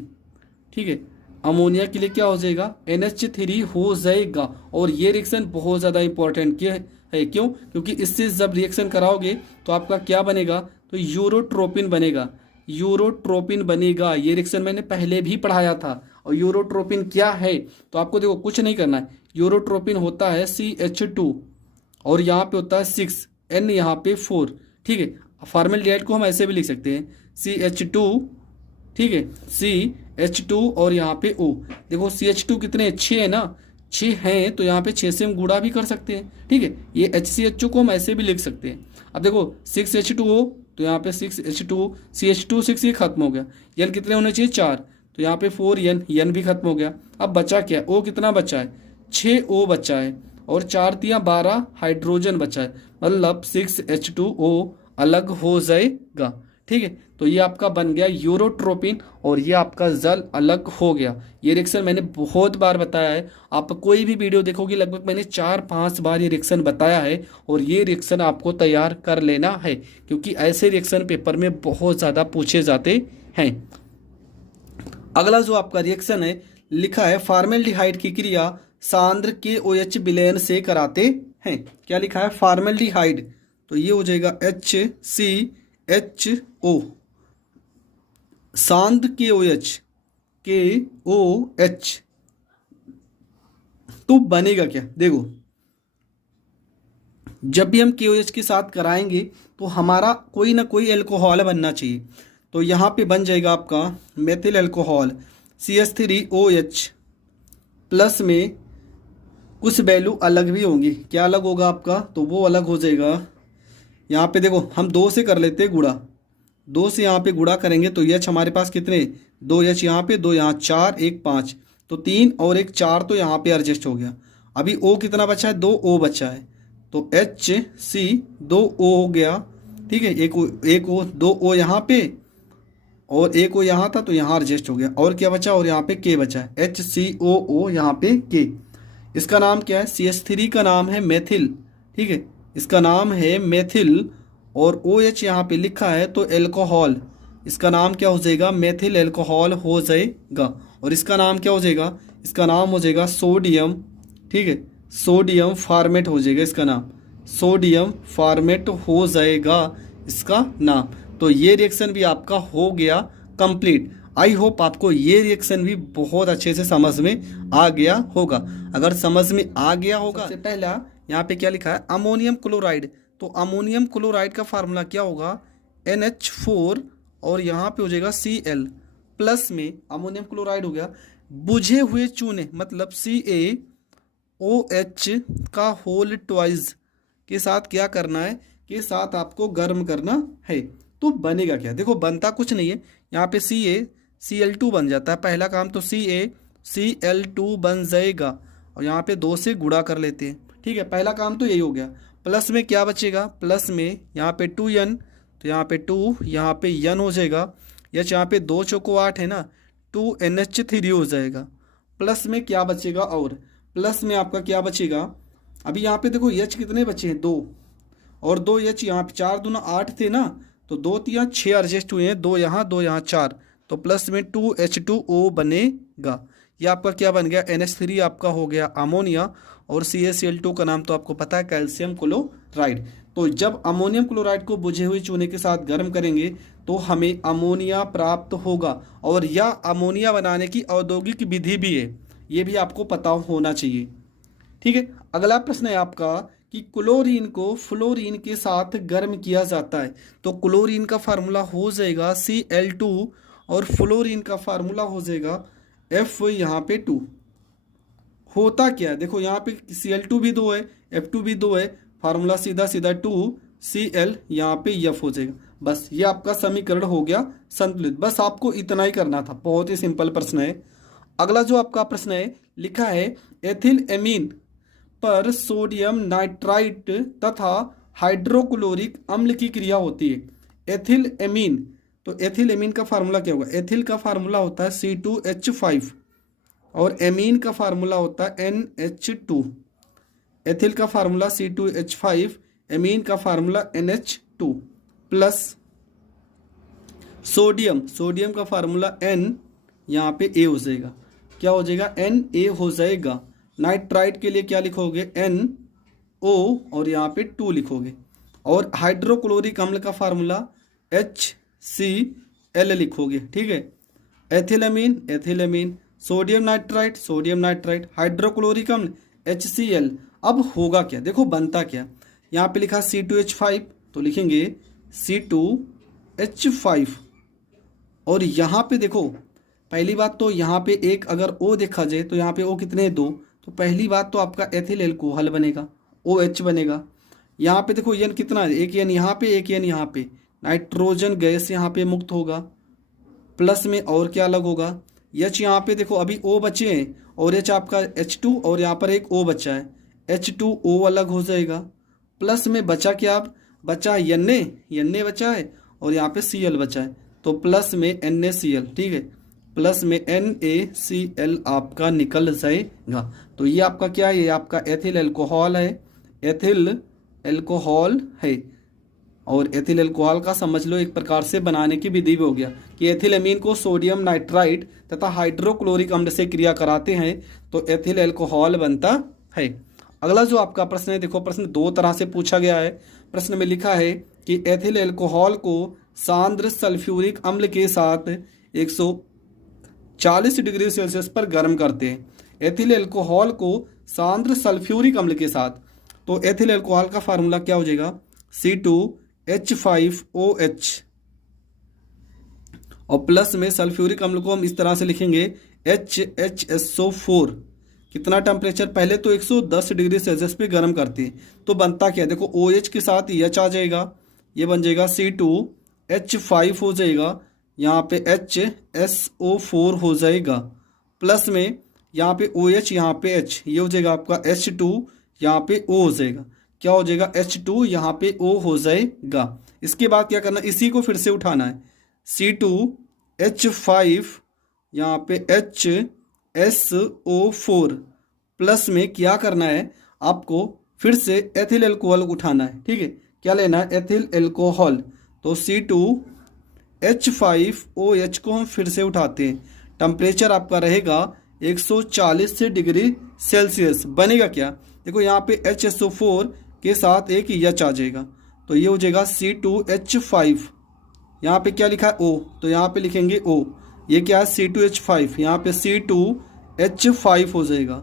ठीक है, अमोनिया के लिए क्या हो जाएगा? NH3 हो जाएगा। और ये रिएक्शन बहुत ज़्यादा इंपॉर्टेंट क्या है, क्यों? क्योंकि इससे जब रिएक्शन कराओगे तो आपका क्या बनेगा? तो यूरोट्रोपिन बनेगा, यूरोट्रोपिन बनेगा। ये रिएक्शन मैंने पहले भी पढ़ाया था। और यूरोट्रोपिन क्या है? तो आपको देखो कुछ नहीं करना है, यूरोट्रोपिन होता है CH2 और यहाँ पे होता है 6, N यहाँ पे 4। ठीक है, फॉर्मेल्डिहाइड को हम ऐसे भी लिख सकते हैं CH2, ठीक है, CH2 और यहाँ पे O। देखो CH2 कितने अच्छे हैं ना, 6 हैं, तो यहाँ पे 6 से हम गुणा भी कर सकते हैं। ठीक है, ये HCHO को हम ऐसे भी लिख सकते हैं। अब देखो 6H2O, तो यहाँ पे 6H2 CH2 6 ये खत्म हो गया, N कितने होने चाहिए? 4, तो यहाँ पे 4N, N भी खत्म हो गया। अब बचा क्या? O कितना बचा है? 6O बचा है और 4 तिया 12 हाइड्रोजन बचा है, मतलब 6H2O अलग हो जाएगा। ठीक है, तो ये आपका बन गया यूरोट्रोपिन और ये आपका जल अलग हो गया। ये रिएक्शन मैंने बहुत बार बताया है, आप कोई भी वीडियो देखोगे लगभग मैंने 4-5 बार ये रिएक्शन बताया है। और ये रिएक्शन आपको तैयार कर लेना है, क्योंकि ऐसे रिएक्शन पेपर में बहुत ज़्यादा पूछे जाते हैं। अगला जो आपका रिएक्शन है लिखा है फॉर्मेल्डिहाइड की क्रिया सांद्र KOH विलयन से कराते हैं। क्या लिखा है? फॉर्मेल्डिहाइड, तो ये हो जाएगा HCHO, सांद्र KOH। तो बनेगा क्या? देखो जब भी हम KOH के साथ कराएंगे तो हमारा कोई ना कोई एल्कोहल बनना चाहिए। तो यहाँ पे बन जाएगा आपका मेथिल एल्कोहल CH3OH प्लस में कुछ वैल्यू अलग भी होंगी। क्या अलग होगा आपका? तो वो अलग हो जाएगा, यहाँ पे देखो हम 2 से कर लेते हैं गुणा, 2 से यहाँ पे गुणा करेंगे तो H हमारे पास कितने? 2H यहाँ पे, 2 यहाँ, 4 1 5, तो 3 और 1 4, तो यहाँ पे एडजस्ट हो गया। अभी O कितना बचा है? 2O बचा है, तो HC2O हो गया। ठीक है, एक O 2O यहाँ पे और 1O यहाँ था, तो यहाँ एडजस्ट हो गया। और क्या बचा? और यहाँ पे K बचा है, HCOO यहाँ पे K। इसका नाम क्या है? CH3 का नाम है मेथिल। ठीक है, इसका नाम है मेथिल और OH यहाँ पे लिखा है तो एल्कोहल, इसका नाम क्या हो जाएगा? मेथिल एल्कोहल हो जाएगा। और इसका नाम क्या हो जाएगा? इसका नाम हो जाएगा सोडियम। ठीक है, सोडियम फॉर्मेट हो जाएगा, इसका नाम सोडियम फॉर्मेट हो जाएगा इसका नाम। तो ये रिएक्शन भी आपका हो गया कंप्लीट। आई होप आपको ये रिएक्शन भी बहुत अच्छे से समझ में आ गया होगा। अगर समझ में आ गया होगा, सबसे पहला यहाँ पे क्या लिखा है? Ammonium chloride. तो अमोनियम क्लोराइड का फार्मूला क्या होगा? NH4 और यहाँ पे हो जाएगा Cl प्लस में अमोनियम क्लोराइड हो गया। बुझे हुए चूने मतलब CaOH का होल ट्वाइस के साथ क्या करना है? के साथ आपको गर्म करना है। तो बनेगा क्या? देखो बनता कुछ नहीं है, यहाँ पे CaCl2 बन जाता है, पहला काम तो CaCl2 बन जाएगा और यहाँ पे 2 से गुणा कर लेते हैं। ठीक है, पहला काम तो यही हो गया। प्लस में क्या बचेगा? प्लस में यहाँ पे 2N, तो यहाँ पे 2, यहाँ पे N हो जाएगा। H यहाँ पे 2 चौको 8 है ना, 2NH3 हो जाएगा। प्लस में क्या बचेगा? और प्लस में आपका क्या बचेगा? अभी यहाँ पे देखो H कितने बचे हैं? 2 और 2H यहाँ पे 4 दूना 8 थे ना, तो 2 तिया 6 एडजस्ट हुए हैं, 2 यहाँ 2 यहाँ 4, तो प्लस में 2H2O बनेगा। ये आपका क्या बन गया? NH3 आपका हो गया अमोनिया और CaCl2 का नाम तो आपको पता है कैल्शियम क्लोराइड। तो जब अमोनियम क्लोराइड को बुझे हुए चूने के साथ गर्म करेंगे तो हमें अमोनिया प्राप्त होगा। और यह अमोनिया बनाने की औद्योगिक विधि भी है, ये भी आपको पता होना चाहिए। ठीक है, अगला प्रश्न है आपका कि क्लोरीन को फ्लोरीन के साथ गर्म किया जाता है। तो क्लोरीन का फार्मूला हो जाएगा Cl2 और फ्लोरीन का फार्मूला हो जाएगा F यहाँ पे 2। होता क्या है? देखो यहाँ पे Cl2 भी 2 है, F2 भी 2 है, फार्मूला सीधा सीधा 2Cl, यहाँ पे F हो जाएगा। बस ये आपका समीकरण हो गया संतुलित। बस आपको इतना ही करना था, बहुत ही सिंपल प्रश्न है। अगला जो आपका प्रश्न है, लिखा है एथिल एमीन पर सोडियम नाइट्राइट तथा हाइड्रोक्लोरिक अम्ल की क्रिया होती है। एथिल एमीन, तो एथिल एमीन का फार्मूला क्या होगा? एथिल का फार्मूला होता है C2H5 और एमीन का फार्मूला होता है NH2। एथिल का फार्मूला C2H5, एमीन का formula NH2 plus sodium, sodium का फार्मूला N, यहाँ पे A हो जाएगा। क्या हो जाएगा? Na हो जाएगा। नाइट्राइट के लिए क्या लिखोगे? NO और यहाँ पे 2 लिखोगे। और हाइड्रोक्लोरिक अम्ल का फार्मूला HCl लिखोगे। ठीक है, ethylamine, ethylamine, sodium nitrite, sodium nitrite, hydrochloric अम्ल HCl। अब होगा क्या? देखो बनता क्या, यहाँ पे लिखा C2H5 तो लिखेंगे C2H5 और यहाँ पे देखो पहली बात तो यहाँ पे एक अगर O देखा जाए तो यहाँ पे O कितने? 2। तो पहली बात तो आपका एथिल एल्कोहल बनेगा, OH बनेगा। यहाँ पे देखो N कितना है? एक N यहाँ पे, एक N यहाँ पे, नाइट्रोजन गैस यहाँ पे मुक्त होगा। प्लस में और क्या अलग होगा? H यहाँ पे देखो अभी O बचे हैं और H आपका H2 और यहाँ पर एक O बचा है, H2O अलग हो जाएगा। प्लस में बचा क्या? अब बचा Na बचा है और यहाँ पे Cl बचा है, तो प्लस में NaCl। ठीक है, प्लस में NaCl आपका निकल जाएगा। तो ये आपका क्या है? ये आपका एथिल एल्कोहल है, एथिल एल्कोहल है। और एथिल एल्कोहल का समझ लो एक प्रकार से बनाने की विधि भी हो गया कि एथिल एमीन को सोडियम नाइट्राइट तथा हाइड्रोक्लोरिक अम्ल से क्रिया कराते हैं तो एथिल एल्कोहल बनता है। अगला जो आपका प्रश्न है, देखो प्रश्न दो तरह से पूछा गया है। प्रश्न में लिखा है कि एथिल एल्कोहल को सांद्र सल्फ्यूरिक अम्ल के साथ 140 डिग्री सेल्सियस पर गर्म करते हैं। एथिल एल्कोहल को सांद्र सल्फ्यूरिक अम्ल के साथ, तो एथिल एल्कोहल का फार्मूला क्या हो जाएगा? C2H5OH और प्लस में सल्फ्यूरिक अम्ल को हम इस तरह से लिखेंगे HHSO4। कितना टेम्परेचर? पहले तो 110 डिग्री सेल्सियस पे गर्म करते हैं, तो बनता क्या? देखो OH के साथ H आ जाएगा, ये बन जाएगा C2H5 हो जाएगा, यहाँ पे HSO4 हो जाएगा। प्लस में यहाँ पे OH, यहाँ पे H, ये हो जाएगा आपका H2, यहाँ पे O हो जाएगा। क्या हो जाएगा? H2, यहाँ पे O हो जाएगा। इसके बाद क्या करना? इसी को फिर से उठाना है, C2H5, यहाँ पे HSO4 प्लस में क्या करना है आपको? फिर से एथिल एल्कोहल उठाना है। ठीक है, क्या लेना है? Ethyl alcohol. तो C2H5OH को हम फिर से उठाते हैं, टेम्परेचर आपका रहेगा 140 डिग्री सेल्सियस। बनेगा क्या? देखो यहाँ पे HSO4 के साथ एक H आ जाएगा, तो ये हो जाएगा C2H5। यहाँ पे क्या लिखा है? O, तो यहाँ पे लिखेंगे O। ये क्या है? C2H5, यहाँ पे C2H5 हो जाएगा।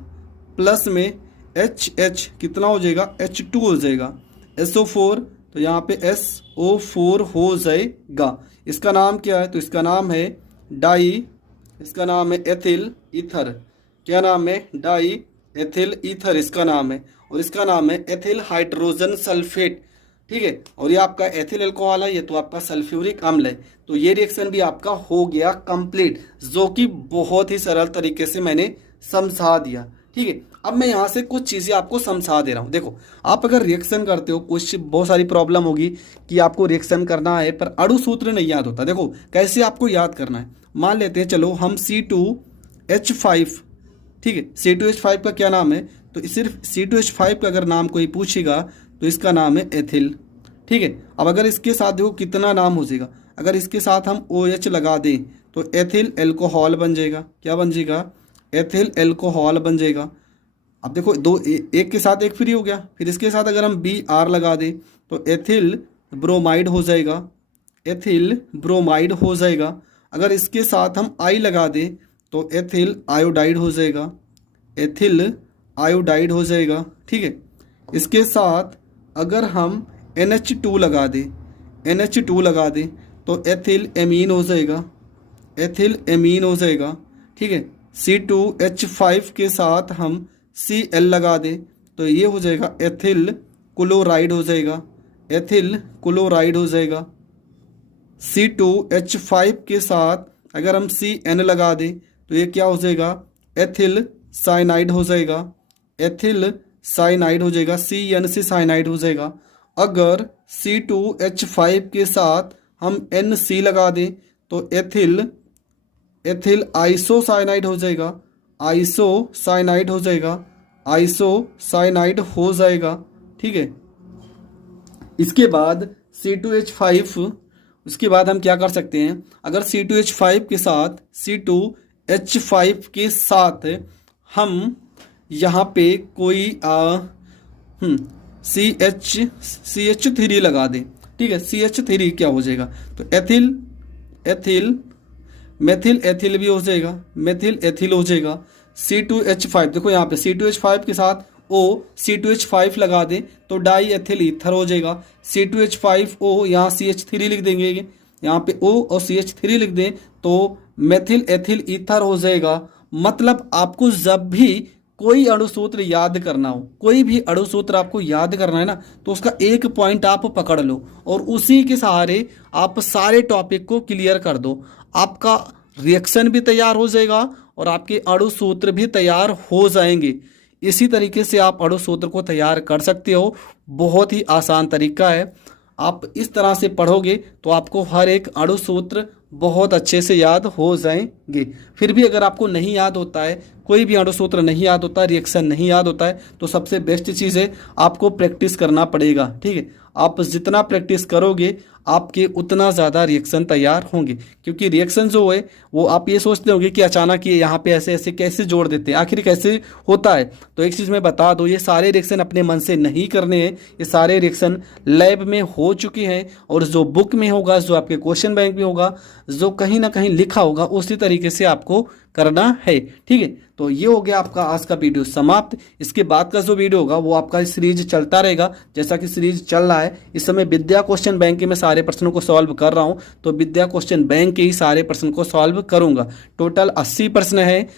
प्लस में HH कितना हो जाएगा? H2 हो जाएगा। SO4, तो यहाँ पे SO4 हो जाएगा। इसका नाम क्या है? तो इसका नाम है इसका नाम है एथिल ईथर। क्या नाम है? डाई एथिल ईथर इसका नाम है, और इसका नाम है एथिल हाइड्रोजन सल्फेट। ठीक है, और ये आपका एथिल अल्कोहल है, ये तो आपका सल्फ्यूरिक अम्ल है। तो ये रिएक्शन भी आपका हो गया कंप्लीट, जो कि बहुत ही सरल तरीके से मैंने समझा दिया। ठीक है, अब मैं यहाँ से कुछ चीज़ें आपको समझा दे रहा हूँ। देखो, आप अगर रिएक्शन करते हो, कुछ बहुत सारी प्रॉब्लम होगी कि आपको रिएक्शन करना है पर अणु सूत्र नहीं याद होता। देखो कैसे आपको याद करना है। मान लेते हैं, चलो हम C2H5, ठीक है, C2H5 का क्या नाम है? तो सिर्फ C2H5 का अगर नाम कोई पूछेगा तो इसका नाम है एथिल। ठीक है, अब अगर इसके साथ देखो कितना नाम हो जाएगा, अगर इसके साथ हम OH लगा दें तो एथिल एल्कोहल बन जाएगा। क्या बन जाएगा? एथिल एल्कोहल बन जाएगा। अब देखो दो, एक के साथ एक फ्री हो गया, फिर इसके साथ अगर हम Br लगा दें तो एथिल ब्रोमाइड हो जाएगा, एथिल ब्रोमाइड हो जाएगा। अगर इसके साथ हम I लगा दें तो एथिल आयोडाइड हो जाएगा, एथिल आयोडाइड हो जाएगा। ठीक है, इसके साथ अगर हम NH2 लगा दें, NH2 लगा दें तो एथिल एमीन हो जाएगा, एथिल एमीन हो जाएगा। ठीक है, C2H5 के साथ हम Cl लगा दें तो ये हो जाएगा एथिल क्लोराइड हो जाएगा, एथिल क्लोराइड हो जाएगा। C2H5 के साथ अगर हम CN लगा दें तो ये क्या हो जाएगा, एथिल साइनाइड हो जाएगा, एथिल साइनाइड हो जाएगा, CN से साइनाइड हो जाएगा। अगर C2H5 के साथ हम NC लगा दें तो एथिल आइसोसाइनाइड हो जाएगा, आइसोसाइनाइड हो जाएगा, आइसोसाइनाइड हो जाएगा। ठीक है, इसके बाद C2H5, उसके बाद हम क्या कर सकते हैं, अगर C2H5 के साथ C2H5 के साथ हम यहाँ पे कोई CH3 लगा दें। ठीक है, CH3 क्या हो जाएगा, तो एथिल मेथिल एथिल भी हो जाएगा, मेथिल एथिल हो जाएगा। C2H5 देखो यहाँ पे C2H5 के साथ C2H5 लगा दें तो डाई एथिल ईथर हो जाएगा। C2H5O यहाँ CH3 लिख देंगे, यहाँ पे O और CH3 लिख दें तो मेथिल एथिल ईथर हो जाएगा। मतलब आपको जब भी कोई अणुसूत्र याद करना हो, कोई भी अणुसूत्र आपको याद करना है ना, तो उसका एक पॉइंट आप पकड़ लो और उसी के सहारे आप सारे टॉपिक को क्लियर कर दो। आपका रिएक्शन भी तैयार हो जाएगा और आपके अणुसूत्र भी तैयार हो जाएंगे। इसी तरीके से आप अणुसूत्र को तैयार कर सकते हो, बहुत ही आसान तरीका है। आप इस तरह से पढ़ोगे तो आपको हर एक अणुसूत्र बहुत अच्छे से याद हो जाएंगे। फिर भी अगर आपको नहीं याद होता है, कोई भी अणुसूत्र नहीं याद होता, रिएक्शन नहीं याद होता है, तो सबसे बेस्ट चीज़ है आपको प्रैक्टिस करना पड़ेगा। ठीक है, आप जितना प्रैक्टिस करोगे आपके उतना ज़्यादा रिएक्शन तैयार होंगे। क्योंकि रिएक्शन जो है वो आप ये सोचते होंगे कि अचानक ये यहाँ पे ऐसे ऐसे कैसे जोड़ देते हैं, आखिर कैसे होता है। तो एक चीज़ मैं बता दूँ, ये सारे रिएक्शन अपने मन से नहीं करने हैं, ये सारे रिएक्शन लैब में हो चुके हैं और जो बुक में होगा, जो आपके क्वेश्चन बैंक में होगा, जो कहीं ना कहीं लिखा होगा, उसी तरीके से आपको करना है। ठीक है, तो ये हो गया आपका आज का वीडियो समाप्त। इसके बाद का जो वीडियो होगा वो आपका सीरीज चलता रहेगा, जैसा कि सीरीज चल रहा है इस समय विद्या क्वेश्चन बैंक के मैं सारे प्रश्नों को सॉल्व कर रहा हूं, तो विद्या क्वेश्चन बैंक के ही सारे प्रश्न को सॉल्व करूंगा। टोटल 80 प्रश्न है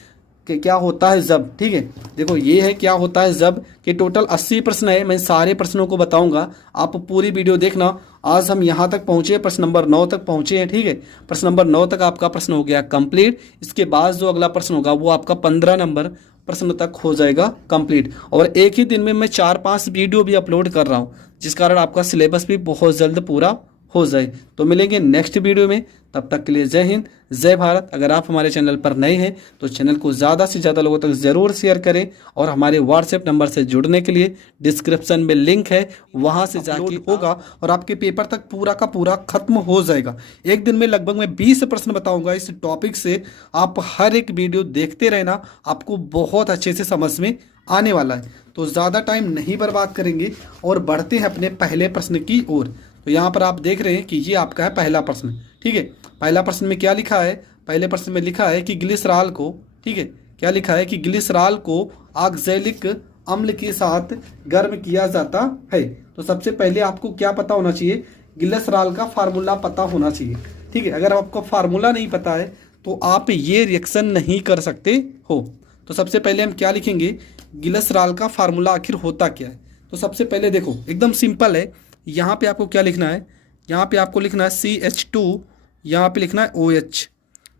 कि क्या होता है जब। ठीक है, देखो ये है क्या होता है जब कि टोटल 80 प्रश्न है, मैं सारे प्रश्नों को बताऊंगा, आप पूरी वीडियो देखना। आज हम यहाँ तक पहुँचे, प्रश्न नंबर 9 तक पहुँचे हैं। ठीक है, प्रश्न नंबर 9 तक आपका प्रश्न हो गया कंप्लीट। इसके बाद जो अगला प्रश्न होगा वो आपका 15 नंबर प्रश्न तक हो जाएगा कंप्लीट। और एक ही दिन में मैं 4-5 वीडियो भी अपलोड कर रहा हूँ, जिस कारण आपका सिलेबस भी बहुत जल्द पूरा हो जाए। तो मिलेंगे नेक्स्ट वीडियो में, तब तक के लिए जय हिंद, जय भारत। अगर आप हमारे चैनल पर नए हैं तो चैनल को ज़्यादा से ज़्यादा लोगों तक ज़रूर शेयर करें और हमारे व्हाट्सएप नंबर से जुड़ने के लिए डिस्क्रिप्शन में लिंक है, वहां से जाके होगा और आपके पेपर तक पूरा का पूरा खत्म हो जाएगा। एक दिन में लगभग मैं 20 प्रश्न बताऊंगा इस टॉपिक से। आप हर एक वीडियो देखते रहना, आपको बहुत अच्छे से समझ में आने वाला है। तो ज़्यादा टाइम नहीं बर्बाद करेंगे और बढ़ते हैं अपने पहले प्रश्न की ओर। तो यहाँ पर आप देख रहे हैं कि ये आपका है पहला प्रश्न। ठीक है, पहला प्रश्न में क्या लिखा है, पहले प्रश्न में लिखा है कि ग्लिसरॉल को, ठीक है, क्या लिखा है कि ग्लिसरॉल को ऑक्सैलिक अम्ल के साथ गर्म किया जाता है। तो सबसे पहले आपको क्या पता होना चाहिए, ग्लिसरॉल का फार्मूला पता होना चाहिए। ठीक है, अगर आपको फार्मूला नहीं पता है तो आप ये रिएक्शन नहीं कर सकते हो। तो सबसे पहले हम क्या लिखेंगे, ग्लिसरॉल का फार्मूला आखिर होता क्या है। तो सबसे पहले देखो एकदम सिंपल है, यहाँ पे आपको क्या लिखना है, यहाँ पे आपको लिखना है CH2, यहाँ पे लिखना है OH।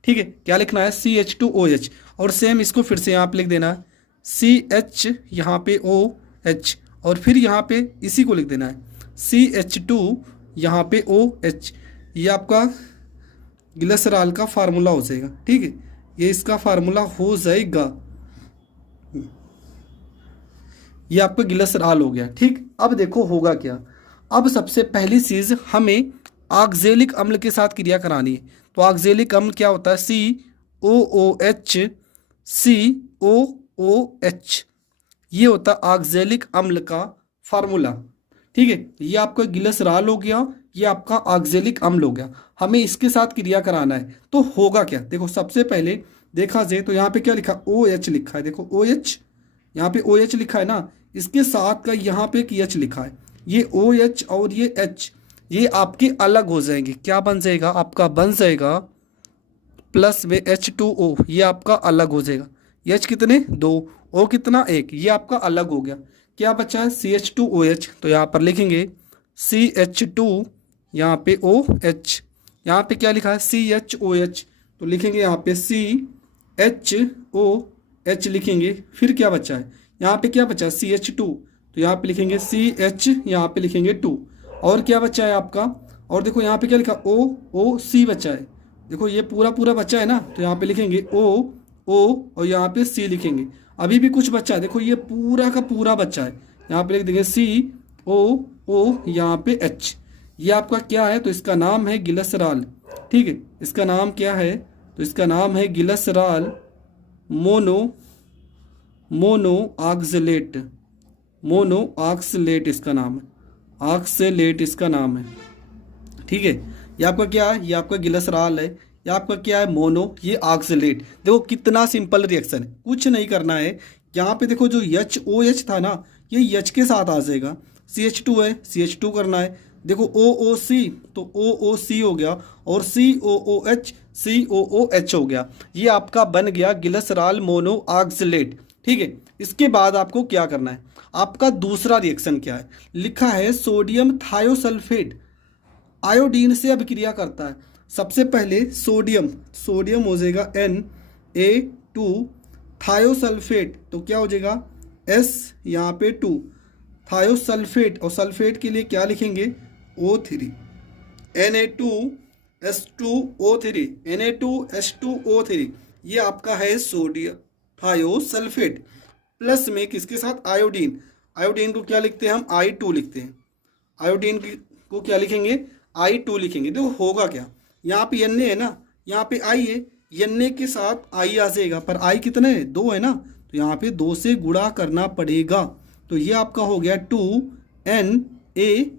ठीक है, क्या लिखना है CH2OH। और सेम इसको फिर से यहाँ पे लिख देना है CH, यहाँ पे OH, और फिर यहाँ पे इसी को लिख देना है CH2, यहाँ पे OH। ये आपका ग्लिसरॉल का फार्मूला हो जाएगा। ठीक है, ये इसका फार्मूला हो जाएगा, ये आपका ग्लिसरॉल हो गया। ठीक, अब देखो होगा क्या। अब सबसे पहली चीज हमें ऑक्सैलिक अम्ल के साथ क्रिया करानी है। तो ऑक्सैलिक अम्ल क्या होता है, COOH, COOH, ये होता है ऑक्सैलिक अम्ल का फार्मूला। ठीक है, ये आपका ग्लिसरॉल हो गया, ये आपका ऑक्सैलिक अम्ल हो गया। हमें इसके साथ क्रिया कराना है तो होगा क्या, देखो सबसे पहले देखा जाए तो यहाँ पे क्या लिखा, OH लिखा है। देखो OH, यहाँ पे OH लिखा है ना, इसके साथ का यहाँ पे एक H लिखा है। ये OH और ये H, ये आपके अलग हो जाएंगे। क्या बन जाएगा, आपका बन जाएगा प्लस वे H2O, ये आपका अलग हो जाएगा। H कितने, 2, O कितना, 1, ये आपका अलग हो गया। क्या बचा है CH2OH, तो यहाँ पर लिखेंगे CH2, यहाँ पे OH, यहाँ पे क्या लिखा है CHOH, तो लिखेंगे यहाँ पे CHOH लिखेंगे। फिर क्या बचा है, यहाँ पे क्या बचा है CH2, तो यहाँ पे लिखेंगे CH, यहाँ पे लिखेंगे 2। और क्या बचा है आपका, और देखो यहाँ पे क्या लिखा OOC बचा है, देखो ये पूरा पूरा बचा है ना, तो यहाँ पे लिखेंगे O और यहाँ पे C लिखेंगे। अभी भी कुछ बचा है, देखो ये पूरा का पूरा बचा है, यहाँ पे लिख देंगे COO, यहाँ पे H। ये आपका क्या है, तो इसका नाम है गिलसराल। ठीक है, इसका नाम क्या है, तो इसका नाम है गिलसराल मोनो ऑक्सलेट इसका नाम है, ऑक्सलेट इसका नाम है। ठीक है, ये आपका क्या है, ये आपका गिलसराल है, ये आपका क्या है मोनो, ये ऑक्सलेट। देखो कितना सिंपल रिएक्शन है, कुछ नहीं करना है। यहाँ पे देखो जो HOH था ना, ये H के साथ आ जाएगा, CH2 है CH2 करना है। देखो OOC, तो OOC हो गया, और COOH COOH हो गया। ये आपका बन गया गिलसराल मोनो ऑक्सलेट। ठीक है, इसके बाद आपको क्या करना है, आपका दूसरा रिएक्शन क्या है, लिखा है सोडियम थायोसल्फेट आयोडीन से अभिक्रिया करता है। सबसे पहले सोडियम हो जाएगा Na2, थायोसल्फेट तो क्या हो जाएगा S, यहाँ पे 2, थायोसल्फेट, और सल्फेट के लिए क्या लिखेंगे O3, Na2S2O3, Na2S2O3। ये आपका है सोडियम थायोसल्फेट। प्लस में किसके साथ, आयोडीन। आयोडीन को क्या लिखते हैं हम, I2 लिखते हैं। आयोडीन को क्या लिखेंगे, I2 लिखेंगे। देखो होगा क्या, यहाँ पे Na है ना, यहाँ पे I है, Na के साथ I आ जाएगा, पर I कितना है 2 है ना, तो यहाँ पे 2 से गुणा करना पड़ेगा। तो ये आपका हो गया 2Na,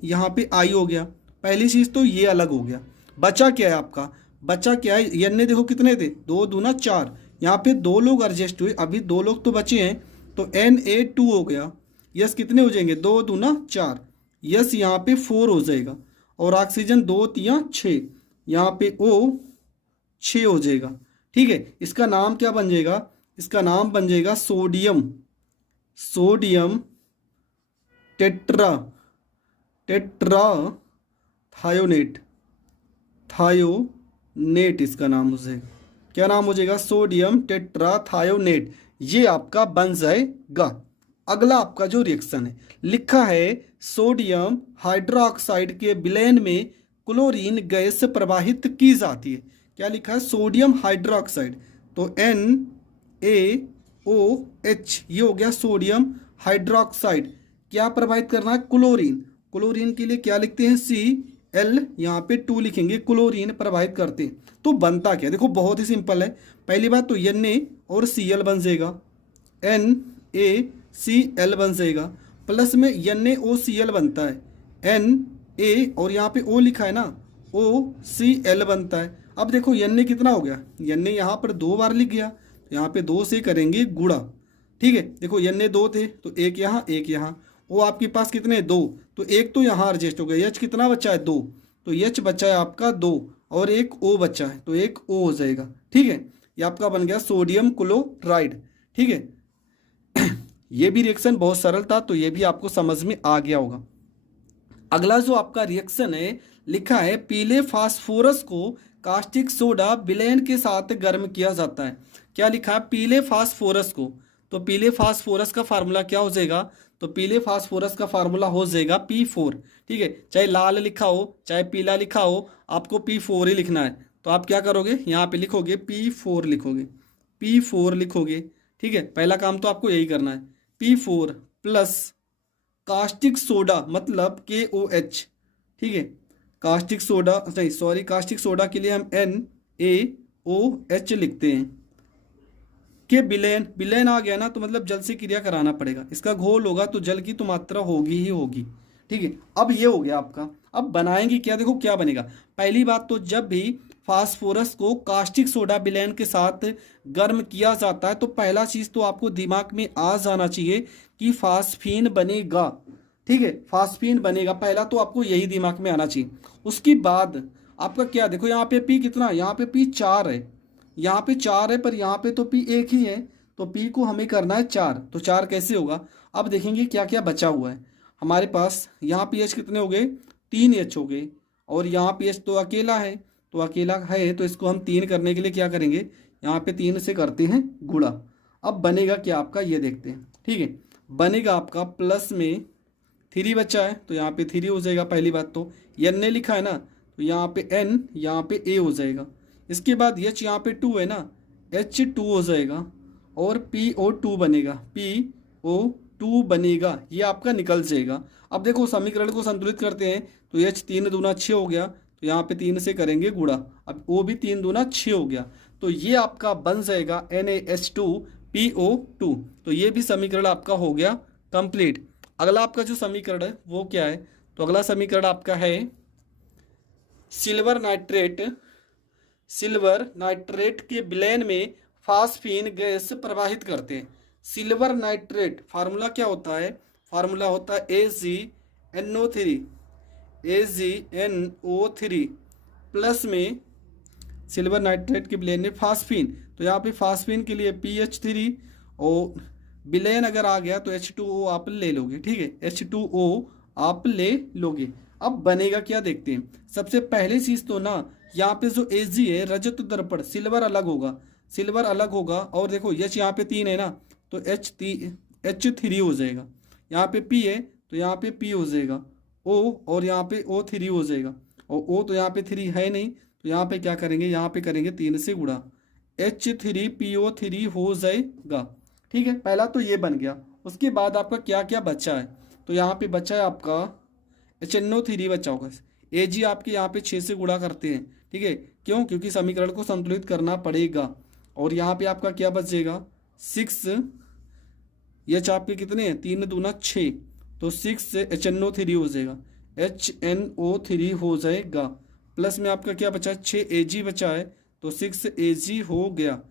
यहाँ पे I हो गया। पहली चीज़ तो ये अलग हो गया। बचा क्या है आपका, बचा क्या है, Na देखो कितने थे, 2 दूना 4, यहाँ पे 2 लोग एडजस्ट हुए, अभी 2 लोग तो बचे हैं, तो Na2 हो गया। यस कितने हो जाएंगे, 2 दूना 4, यस यहाँ पे 4 हो जाएगा, और ऑक्सीजन 2 तिया 6, यहाँ पे O 6 हो जाएगा। ठीक है, इसका नाम क्या बन जाएगा, इसका नाम बन जाएगा सोडियम टेट्रा थायोनेट इसका नाम हो जाएगा। क्या नाम हो जाएगा, सोडियम टेट्रा थायोनेट। ये आपका बन जाएगा। अगला आपका जो रिएक्शन है, लिखा है सोडियम हाइड्रोक्साइड के विलयन में क्लोरीन गैस प्रवाहित की जाती है। क्या लिखा है, सोडियम हाइड्रोक्साइड, तो NaOH, ये हो गया सोडियम हाइड्रोक्साइड। क्या प्रवाहित करना है, क्लोरीन के लिए क्या लिखते हैं Cl, यहाँ पे 2 लिखेंगे, क्लोरीन प्रवाहित करते हैं। तो बनता क्या, देखो बहुत ही सिंपल है। पहली बात तो Na और Cl बन जाएगा, NaCl बन जाएगा, प्लस में NaOCl बनता है, Na और यहाँ पे O लिखा है ना, OCl बनता है। अब देखो Na कितना हो गया, Na यहाँ पर 2 बार लिख गया, तो यहाँ पे 2 से करेंगे गुणा। ठीक है, देखो Na 2 थे, तो एक यहाँ एक यहाँ, O आपके पास कितने 2, तो एक तो यहाँ एडजस्ट हो गया। H कितना बचा है 2, तो H बचा है आपका 2, और एक O बचा है, तो एक O हो जाएगा। ठीक है, ये आपका बन गया सोडियम क्लोराइड। ठीक है, ये भी रिएक्शन बहुत सरल था, तो ये भी आपको समझ में आ गया होगा। अगला जो आपका रिएक्शन है, लिखा है पीले फास्फोरस को कास्टिक सोडा विलयन के साथ गर्म किया जाता है। क्या लिखा है, पीले फास्फोरस को, तो पीले फास्फोरस का फार्मूला क्या हो जाएगा, तो पीले फास्फोरस का फार्मूला हो जाएगा P4। ठीक है, चाहे लाल लिखा हो चाहे पीला लिखा हो, आपको P4 ही लिखना है। तो आप क्या करोगे, यहाँ पे लिखोगे P4 लिखोगे। ठीक है, पहला काम तो आपको यही करना है, P4 प्लस कास्टिक सोडा मतलब KOH। ठीक है, कास्टिक सोडा के लिए हम NaOH लिखते हैं। के विलयन आ गया ना, तो मतलब जल से क्रिया कराना पड़ेगा। इसका घोल होगा तो जल की तो मात्रा होगी ही होगी। ठीक है, अब ये हो गया आपका। अब बनाएंगे क्या, देखो क्या बनेगा। पहली बात तो जब भी फास्फोरस को कास्टिक सोडा विलयन के साथ गर्म किया जाता है, तो पहला चीज तो आपको दिमाग में आ जाना चाहिए कि फास्फीन बनेगा। ठीक है, फास्फीन बनेगा, पहला तो आपको यही दिमाग में आना चाहिए। उसके बाद आपका क्या, देखो यहाँ पे P कितना, यहाँ पे P 4 है, यहाँ पे 4 है, पर यहाँ पे तो P 1 ही है, तो P को हमें करना है 4। तो 4 कैसे होगा, अब देखेंगे क्या क्या बचा हुआ है हमारे पास। यहाँ पे एच कितने हो गए, 3 एच हो गए, और यहाँ पे एच तो अकेला है, तो अकेला है तो इसको हम 3 करने के लिए क्या करेंगे, यहाँ पे 3 से करते हैं गुणा। अब बनेगा क्या आपका, ये देखते हैं। ठीक है, बनेगा आपका प्लस में 3 बचा है तो यहाँ पे 3 हो जाएगा। पहली बात तो एन ने लिखा है ना, तो यहाँ पे एन, यहाँ पे ए हो जाएगा। इसके बाद एच यहाँ पे 2 है ना, H2 हो जाएगा, और PO2 बनेगा, PO2 बनेगा, ये आपका निकल जाएगा। अब देखो समीकरण को संतुलित करते हैं तो H 3 दूना 6 हो गया, तो यहाँ पे 3 से करेंगे गुणा। अब O भी 3 दूना 6 हो गया, तो ये आपका बन जाएगा NaH2PO2। तो ये भी समीकरण आपका हो गया कंप्लीट। अगला आपका जो समीकरण है वो क्या है, तो अगला समीकरण आपका है सिल्वर नाइट्रेट के विलयन में फास्फीन गैस प्रवाहित करते हैं। सिल्वर नाइट्रेट फार्मूला क्या होता है, फार्मूला होता है AgNO3 प्लस में सिल्वर नाइट्रेट के विलयन में फास्फीन, तो यहाँ पे फास्फीन के लिए PH3, और विलयन अगर आ गया तो H2O आप ले लोगे। ठीक है, H2O आप ले लोगे। अब बनेगा क्या देखते हैं। सबसे पहली चीज तो ना, यहाँ पे जो Ag है रजत दर्पण, सिल्वर अलग होगा, और देखो H यहाँ पे 3 है ना, तो H3 हो जाएगा। यहाँ पे P है तो यहाँ पे P हो जाएगा, O और यहाँ पे O3 हो जाएगा, और O तो यहाँ पे 3 है नहीं, तो यहाँ पे क्या करेंगे, यहाँ पे करेंगे 3 से गुणा, H3PO3 हो जाएगा। ठीक है, पहला तो ये बन गया। उसके बाद आपका क्या क्या बचा है, तो यहाँ पे बचा है आपका HNO3 बचा होगा। Ag आपके यहाँ पे 6 से गुणा करते हैं। ठीक है, क्यों, क्योंकि समीकरण को संतुलित करना पड़ेगा। और यहाँ पे आपका क्या बचेगा 6, H आपके कितने हैं, 3 दूना 6, तो 6 से HNO3 हो जाएगा, HNO3 हो जाएगा। प्लस में आपका क्या बचा, 6 Ag बचा है, तो 6 Ag हो गया।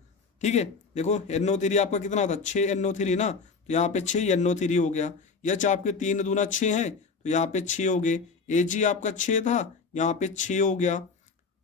ठीक है, देखो NO3 आपका कितना था, 6 NO3 ना, तो यहाँ पे 6 NO3 हो गया। H आपके 3 दूना 6 है, तो यहाँ पे 6 हो गए। Ag आपका 6 था, यहाँ पे 6 हो गया।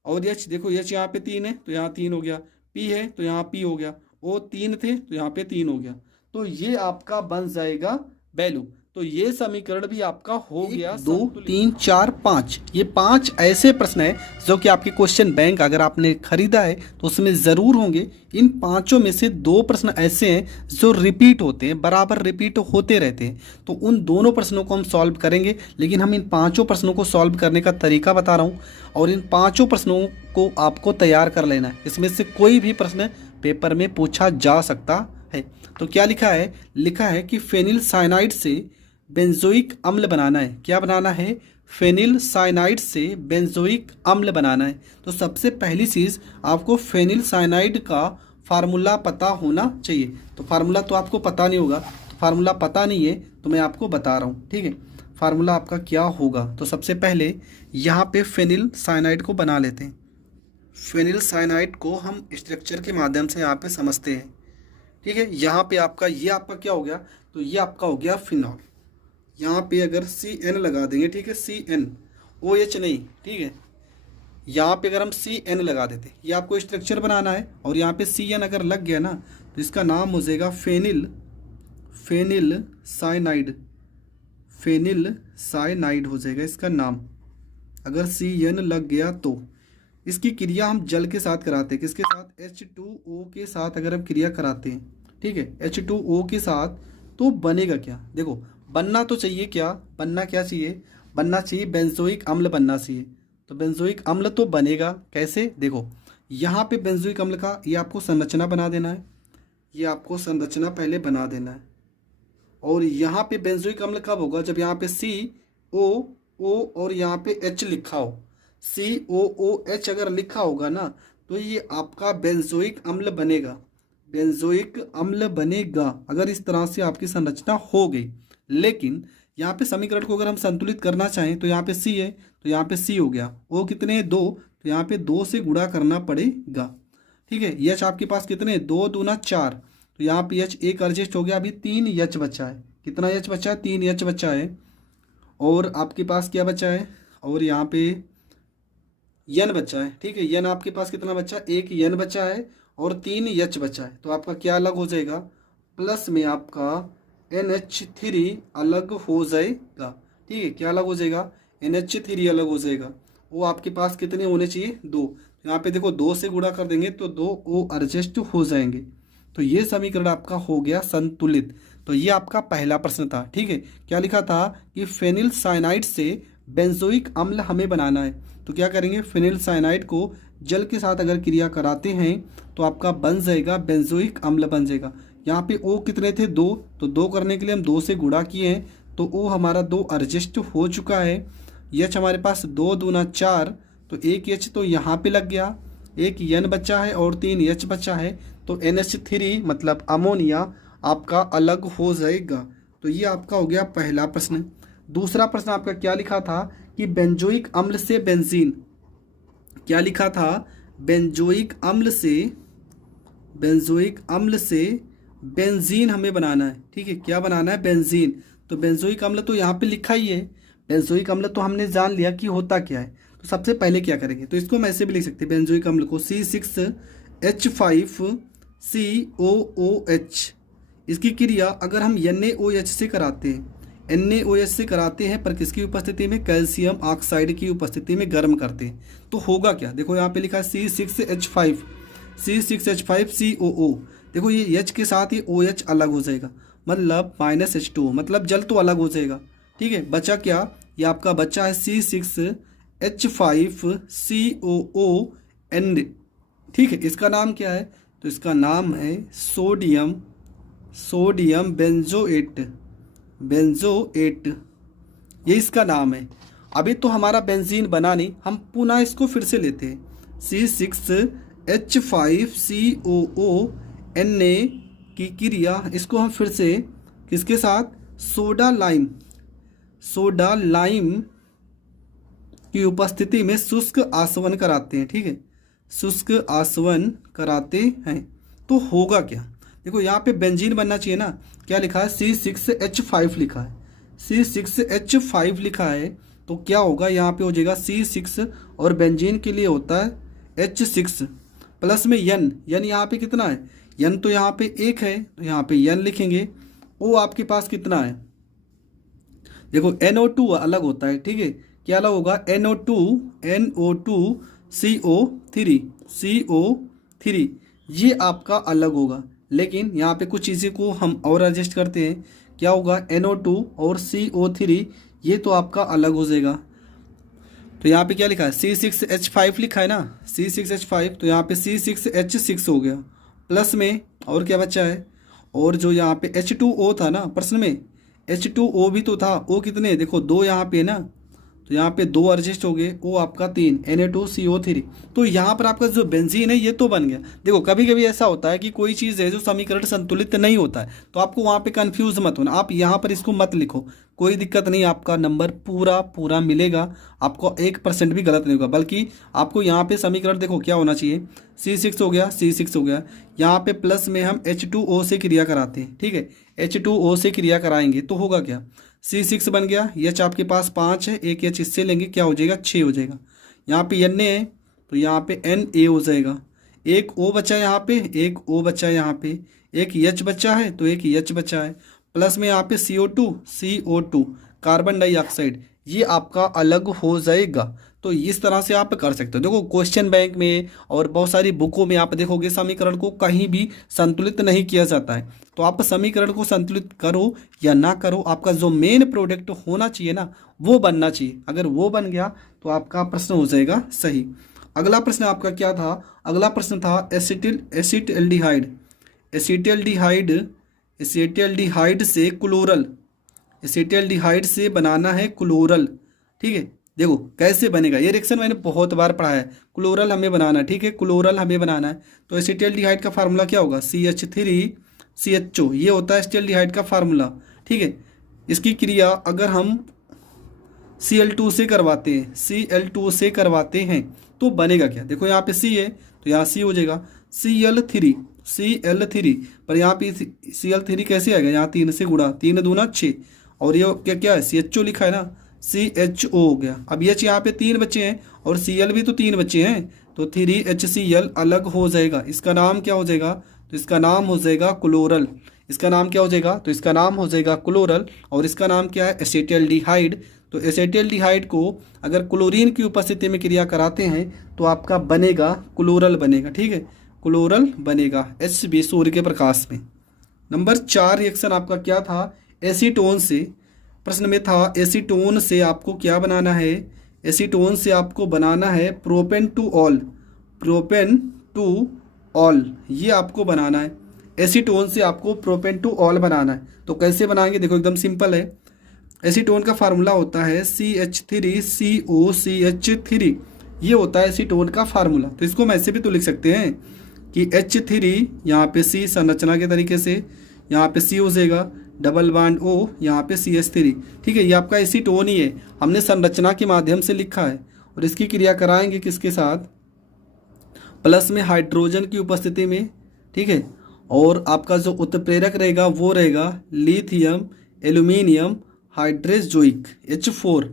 और H देखो, H यहाँ पे 3 है तो यहाँ 3 हो गया, P है तो यहाँ P हो गया, O 3 थे तो यहाँ पे 3 हो गया। तो ये आपका बन जाएगा वैल्यू। तो ये समीकरण भी आपका हो गया। 2 3 4 5, ये 5 ऐसे प्रश्न है जो कि आपके क्वेश्चन बैंक अगर आपने खरीदा है तो उसमें ज़रूर होंगे। इन 5 में से 2 प्रश्न ऐसे हैं जो रिपीट होते हैं, बराबर रिपीट होते रहते हैं। तो उन दोनों प्रश्नों को हम सॉल्व करेंगे, लेकिन हम इन 5 प्रश्नों को सॉल्व करने का तरीका बता रहा हूँ, और इन 5 प्रश्नों को आपको तैयार कर लेना है। इसमें से कोई भी प्रश्न पेपर में पूछा जा सकता है। तो क्या लिखा है, लिखा है कि फेनिल साइनाइड से बेंजोइक अम्ल बनाना है। क्या बनाना है, फेनिल साइनाइड से बेंजोइक अम्ल बनाना है। तो सबसे पहली चीज़ आपको फेनिल साइनाइड का फार्मूला पता होना चाहिए। तो फार्मूला तो आपको पता नहीं होगा, तो फार्मूला पता नहीं है तो मैं आपको बता रहा हूँ। ठीक है, फार्मूला आपका क्या होगा, तो सबसे पहले यहाँ पे फेनिल साइनाइड को बना लेते हैं। फेनिल साइनाइड को हम स्ट्रक्चर के माध्यम से यहाँ पे समझते हैं। ठीक है, यहाँ पे आपका ये आपका क्या हो गया, तो ये आपका हो गया फिनॉल। यहाँ पे अगर CN लगा देंगे, ठीक है, CN OH नहीं, ठीक है, यहाँ पे अगर हम CN लगा देते, ये आपको स्ट्रक्चर बनाना है, और यहाँ पे CN अगर लग गया ना तो इसका नाम हो जाएगा फेनिल साइनाइड हो जाएगा इसका नाम। अगर CN लग गया तो इसकी क्रिया हम जल के साथ कराते हैं, किसके साथ, H2O के साथ अगर हम क्रिया कराते हैं। ठीक है, H2O के साथ, तो बनेगा क्या, देखो बनना तो चाहिए क्या, बनना क्या चाहिए, बनना चाहिए बेंजोइक अम्ल बनना चाहिए। तो बेंजोइक अम्ल तो बनेगा कैसे, देखो यहाँ पे बेंजोइक अम्ल का ये आपको संरचना बना देना है, ये आपको संरचना पहले बना देना है। और यहाँ पे बेंजोइक अम्ल कब होगा, जब यहाँ पे COO और यहाँ पे H लिखा हो, COOH अगर लिखा होगा ना, तो ये आपका बेंजोइक अम्ल बनेगा, बेंजोइक अम्ल बनेगा अगर इस तरह से आपकी संरचना हो गई। लेकिन यहाँ पे समीकरण को अगर हम संतुलित करना चाहें तो यहाँ पे C है तो यहाँ पे C हो गया, O कितने हैं 2, तो यहाँ पे 2 से गुणा करना पड़ेगा। ठीक है, H आपके पास कितने, 2 दूना 4, तो यहाँ पे H एक एडजस्ट हो गया, अभी 3 H बचा है। कितना H बचा है, 3 H बचा है। और आपके पास क्या बचा है, और यहाँ पे N बचा है। ठीक है, N आपके पास कितना बचा, 1 N बचा है और 3 H बचा है। तो आपका क्या अलग हो जाएगा, प्लस में आपका NH3 अलग हो जाएगा। ठीक है, क्या अलग हो जाएगा? NH3 अलग हो जाएगा। वो आपके पास कितने होने चाहिए? 2। यहाँ पे देखो 2 से गुणा कर देंगे तो 2 O एडजस्ट हो जाएंगे। तो ये समीकरण आपका हो गया संतुलित। तो ये आपका पहला प्रश्न था। ठीक है, क्या लिखा था कि फेनिल साइनाइड से बेंजोइक अम्ल हमें बनाना है। तो क्या करेंगे? फेनिल साइनाइड को जल के साथ अगर क्रिया कराते हैं तो आपका बन जाएगा बेंजोइक अम्ल बन जाएगा। यहाँ पे O कितने थे? 2। तो 2 करने के लिए हम 2 से गुणा किए हैं तो O हमारा 2 एडजस्ट हो चुका है। H हमारे पास 2 दूना 4, तो 1 H तो यहाँ पे लग गया, 1 N बचा है और 3 H बचा है। तो NH3 मतलब अमोनिया आपका अलग हो जाएगा। तो ये आपका हो गया पहला प्रश्न। दूसरा प्रश्न आपका क्या लिखा था कि बेंजोइक अम्ल से बेंजीन, क्या लिखा था? बेंजोइक अम्ल से बेंजीन हमें बनाना है। ठीक है, क्या बनाना है? बेंजीन। तो बेंजोइक अम्ल तो यहाँ पे लिखा ही है, बेंजोइक अम्ल तो हमने जान लिया कि होता क्या है। तो सबसे पहले क्या करेंगे? तो इसको हम ऐसे भी लिख सकते हैं, बेंजोइक अम्ल को C6H5COOH। इसकी क्रिया अगर हम NaOH से कराते हैं, NaOH से कराते हैं पर किसकी उपस्थिति में? कैल्शियम ऑक्साइड की उपस्थिति में गर्म करते हैं, तो होगा क्या? देखो यहाँ पे लिखा है C6H5COO। देखो ये H के साथ ये OH अलग हो जाएगा, मतलब -H2, मतलब जल तो अलग हो जाएगा। ठीक है, बचा क्या? ये आपका बचा है C6H5COON। ठीक है, इसका नाम क्या है? तो इसका नाम है सोडियम बेंजोएट, ये इसका नाम है। अभी तो हमारा बेंजीन बना नहीं, हम पुनः इसको फिर से लेते हैं। C6H5COO की क्रिया, इसको हम फिर से किसके साथ? सोडा लाइम की उपस्थिति में शुष्क आसवन कराते हैं। ठीक है, शुष्क आसवन कराते हैं तो होगा क्या? देखो यहाँ पे बेंजीन बनना चाहिए ना, क्या लिखा है? C6H5 लिखा है, C6H5 लिखा है, तो क्या होगा? यहाँ पे हो जाएगा C6 और बेंजीन के लिए होता है H6 प्लस में N यहाँ पे कितना है? N तो यहाँ पे 1 है, तो यहाँ पे N लिखेंगे। O आपके पास कितना है? देखो NO2 अलग होता है। ठीक है, क्या अलग होगा? NO2 ये आपका अलग होगा। लेकिन यहाँ पे कुछ चीज़ें को हम और एडजस्ट करते हैं। क्या होगा? NO2 और CO3 ये तो आपका अलग हो जाएगा। तो यहाँ पे क्या लिखा है? C6H5 लिखा है ना, C6H5, तो यहाँ पे C6H6 हो गया, प्लस में और क्या बचा है? और जो यहाँ पे H2O था ना प्रश्न में, H2O भी तो था। O कितने? देखो 2 यहाँ पे ना, तो यहाँ पे 2 एडजस्ट हो गए, O आपका 3 Na2CO3। तो यहाँ पर आपका जो बेंजीन है ये तो बन गया। देखो कभी कभी ऐसा होता है कि कोई चीज़ है जो समीकरण संतुलित नहीं होता है, तो आपको वहाँ पे कंफ्यूज मत होना, आप यहाँ पर इसको मत लिखो, कोई दिक्कत नहीं, आपका नंबर पूरा मिलेगा, आपको 1% भी गलत नहीं होगा। बल्कि आपको यहाँ पे समीकरण देखो क्या होना चाहिए, C6 हो गया, C6 हो गया, यहाँ पे प्लस में हम H2O से क्रिया कराते हैं। ठीक है, H2O से क्रिया कराएंगे तो होगा क्या? C6 बन गया, H आपके पास 5 है, एक H इससे लेंगे, क्या हो जाएगा? 6 हो जाएगा। यहाँ पे Na है तो यहाँ पे Na हो जाएगा, एक O बचा है यहाँ पे, एक O बचा है यहाँ पे, एक H बचा है तो एक H बचा है, प्लस में यहाँ पे CO2 कार्बन डाइऑक्साइड, ये आपका अलग हो जाएगा। तो इस तरह से आप कर सकते हो। देखो क्वेश्चन बैंक में और बहुत सारी बुकों में आप देखोगे समीकरण को कहीं भी संतुलित नहीं किया जाता है। तो आप समीकरण को संतुलित करो या ना करो, आपका जो मेन प्रोडक्ट होना चाहिए ना वो बनना चाहिए। अगर वो बन गया तो आपका प्रश्न हो जाएगा सही। अगला प्रश्न आपका क्या था? अगला प्रश्न था एसिटिल्डिहाइड से क्लोरल, एसिटिल्डिहाइड से बनाना है क्लोरल। ठीक है, देखो कैसे बनेगा, ये रिएक्शन मैंने बहुत बार पढ़ा है। क्लोरल हमें बनाना है, ठीक है, क्लोरल हमें बनाना है। तो एसिटिल्डिहाइड का फार्मूला क्या होगा? CH3CHO, ये होता है एसिटिल्डिहाइड का फार्मूला। ठीक है, इसकी क्रिया अगर हम Cl2 से करवाते हैं तो बनेगा क्या? देखो यहाँ पे C है तो यहाँ C हो जाएगा Cl3, पर यहाँ पे Cl3 कैसे आएगा? यहाँ 3 से गुणा, 3 दूना 6, और ये क्या है? CHO लिखा है ना, CHO हो गया। अब H यहाँ पे 3 बच्चे हैं और Cl भी तो 3 बच्चे हैं, तो 3HCl अलग हो जाएगा। इसका नाम क्या हो जाएगा? तो इसका नाम हो जाएगा क्लोरल। इसका नाम क्या हो जाएगा, तो इसका नाम हो जाएगा क्लोरल, और इसका नाम क्या है, एसिटाल्डिहाइड। तो एसिटाल्डिहाइड को अगर क्लोरीन की उपस्थिति में क्रिया कराते हैं तो आपका बनेगा क्लोरल बनेगा, ठीक है, क्लोरल बनेगा Hb सूर्य के प्रकाश में। नंबर 4 रिएक्शन आपका क्या था, एसीटोन से। प्रश्न में था एसीटोन से आपको क्या बनाना है, एसीटोन से आपको बनाना है propane two all, propane two all, ये आपको बनाना है। एसीटोन से आपको प्रोपेन टू ऑल बनाना है। तो कैसे बनाएंगे, देखो एकदम सिंपल है। एसीटोन का फार्मूला होता है CH3COCH3, ये होता है एसीटोन का फार्मूला। तो इसको हम ऐसे भी तो लिख सकते हैं कि H3 यहाँ पे C संरचना के तरीके से, यहाँ पे C हो जाएगा, डबल बॉन्ड O, यहाँ पे CH3, ठीक है, ये आपका एसीटोन ही है, हमने संरचना के माध्यम से लिखा है। और इसकी क्रिया कराएंगे किसके साथ, प्लस में हाइड्रोजन की उपस्थिति में, ठीक है, और आपका जो उत्प्रेरक रहेगा वो रहेगा लिथियम एल्यूमिनियम हाइड्रेजोइक H4।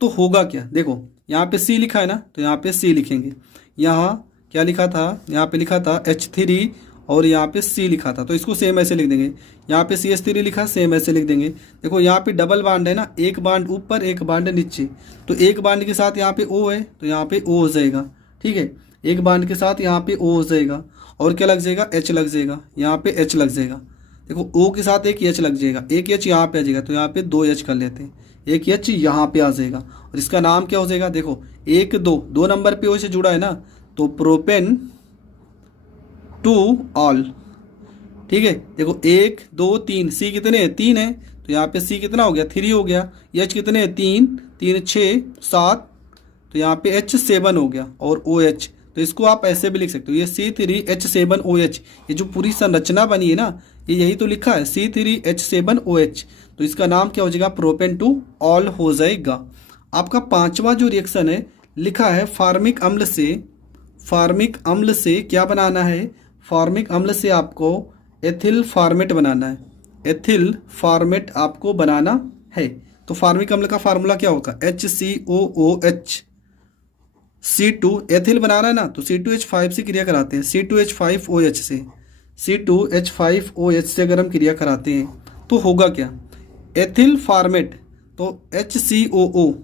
तो होगा क्या, देखो यहाँ पे C लिखा है ना, तो यहाँ पे C लिखेंगे, यहाँ क्या लिखा था, यहाँ पे लिखा था H3 और यहाँ पे C लिखा था, तो इसको सेम ऐसे लिख देंगे। यहाँ पे CH3 लिखा, सेम ऐसे लिख देंगे। देखो यहाँ पे डबल बांड है ना, एक बांड ऊपर एक बांड नीचे, तो एक बांड के साथ यहाँ पे O है तो यहाँ पे O हो जाएगा, ठीक है, एक बांड के साथ यहाँ पे O हो जाएगा, और क्या लग जाएगा, H लग जाएगा, यहाँ पे H लग जाएगा। देखो O के साथ एक H लग जाएगा, एक H यहाँ पे आ जाएगा, तो यहाँ पे 2 H कर लेते हैं, एक H यहाँ पे आ जाएगा, और इसका नाम क्या हो जाएगा, देखो 1 2 नंबर पे O से जुड़ा है ना, तो प्रोपेन टू ऑल, ठीक है। देखो 1 2 3, C कितने हैं, 3 है, तो यहाँ पे C कितना हो गया, 3 हो गया। H कितने हैं, 3 3 6 7, तो यहाँ पे H7 हो गया, और OH, तो इसको आप ऐसे भी लिख सकते हो, ये C3H7OH, ये जो पूरी संरचना बनी है ना, ये यही तो लिखा है C3H7OH, तो इसका नाम क्या हो जाएगा, प्रोपेन टू ऑल हो जाएगा। आपका 5वां जो रिएक्शन है लिखा है फार्मिक अम्ल से, फार्मिक अम्ल से क्या बनाना है, फार्मिक अम्ल से आपको एथिल फार्मेट बनाना है, एथिल फार्मेट आपको बनाना है। तो फार्मिक अम्ल का फार्मूला क्या होगा, HCOOH, C2 एथिल बनाना है ना, तो C2H5 से क्रिया कराते हैं, C2H5OH से, C2H5OH से अगर हम क्रिया कराते हैं तो होगा क्या, एथिल फार्मेट, तो HCOO,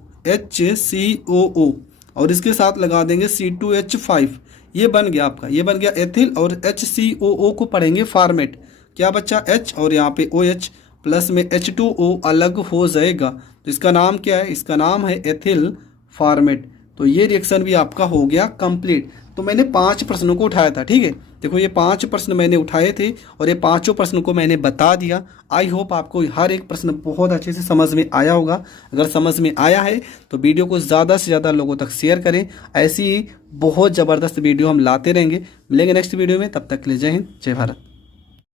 और इसके साथ लगा देंगे C2H5, ये बन गया आपका, ये बन गया एथिल, और HCOO को पढ़ेंगे फार्मेट, क्या बच्चा H और यहाँ पे OH, प्लस में H2O अलग हो जाएगा, तो इसका नाम क्या है, इसका नाम है एथिल फार्मेट। तो ये रिएक्शन भी आपका हो गया कंप्लीट। तो मैंने 5 प्रश्नों को उठाया था, ठीक है, देखो ये 5 प्रश्न मैंने उठाए थे और ये 5 प्रश्न को मैंने बता दिया। आई होप आपको हर एक प्रश्न बहुत अच्छे से समझ में आया होगा। अगर समझ में आया है तो वीडियो को ज़्यादा से ज़्यादा लोगों तक शेयर करें, ऐसी ही बहुत ज़बरदस्त वीडियो हम लाते रहेंगे। मिलेंगे नेक्स्ट वीडियो में, तब तक के लिए जय हिंद जय भारत।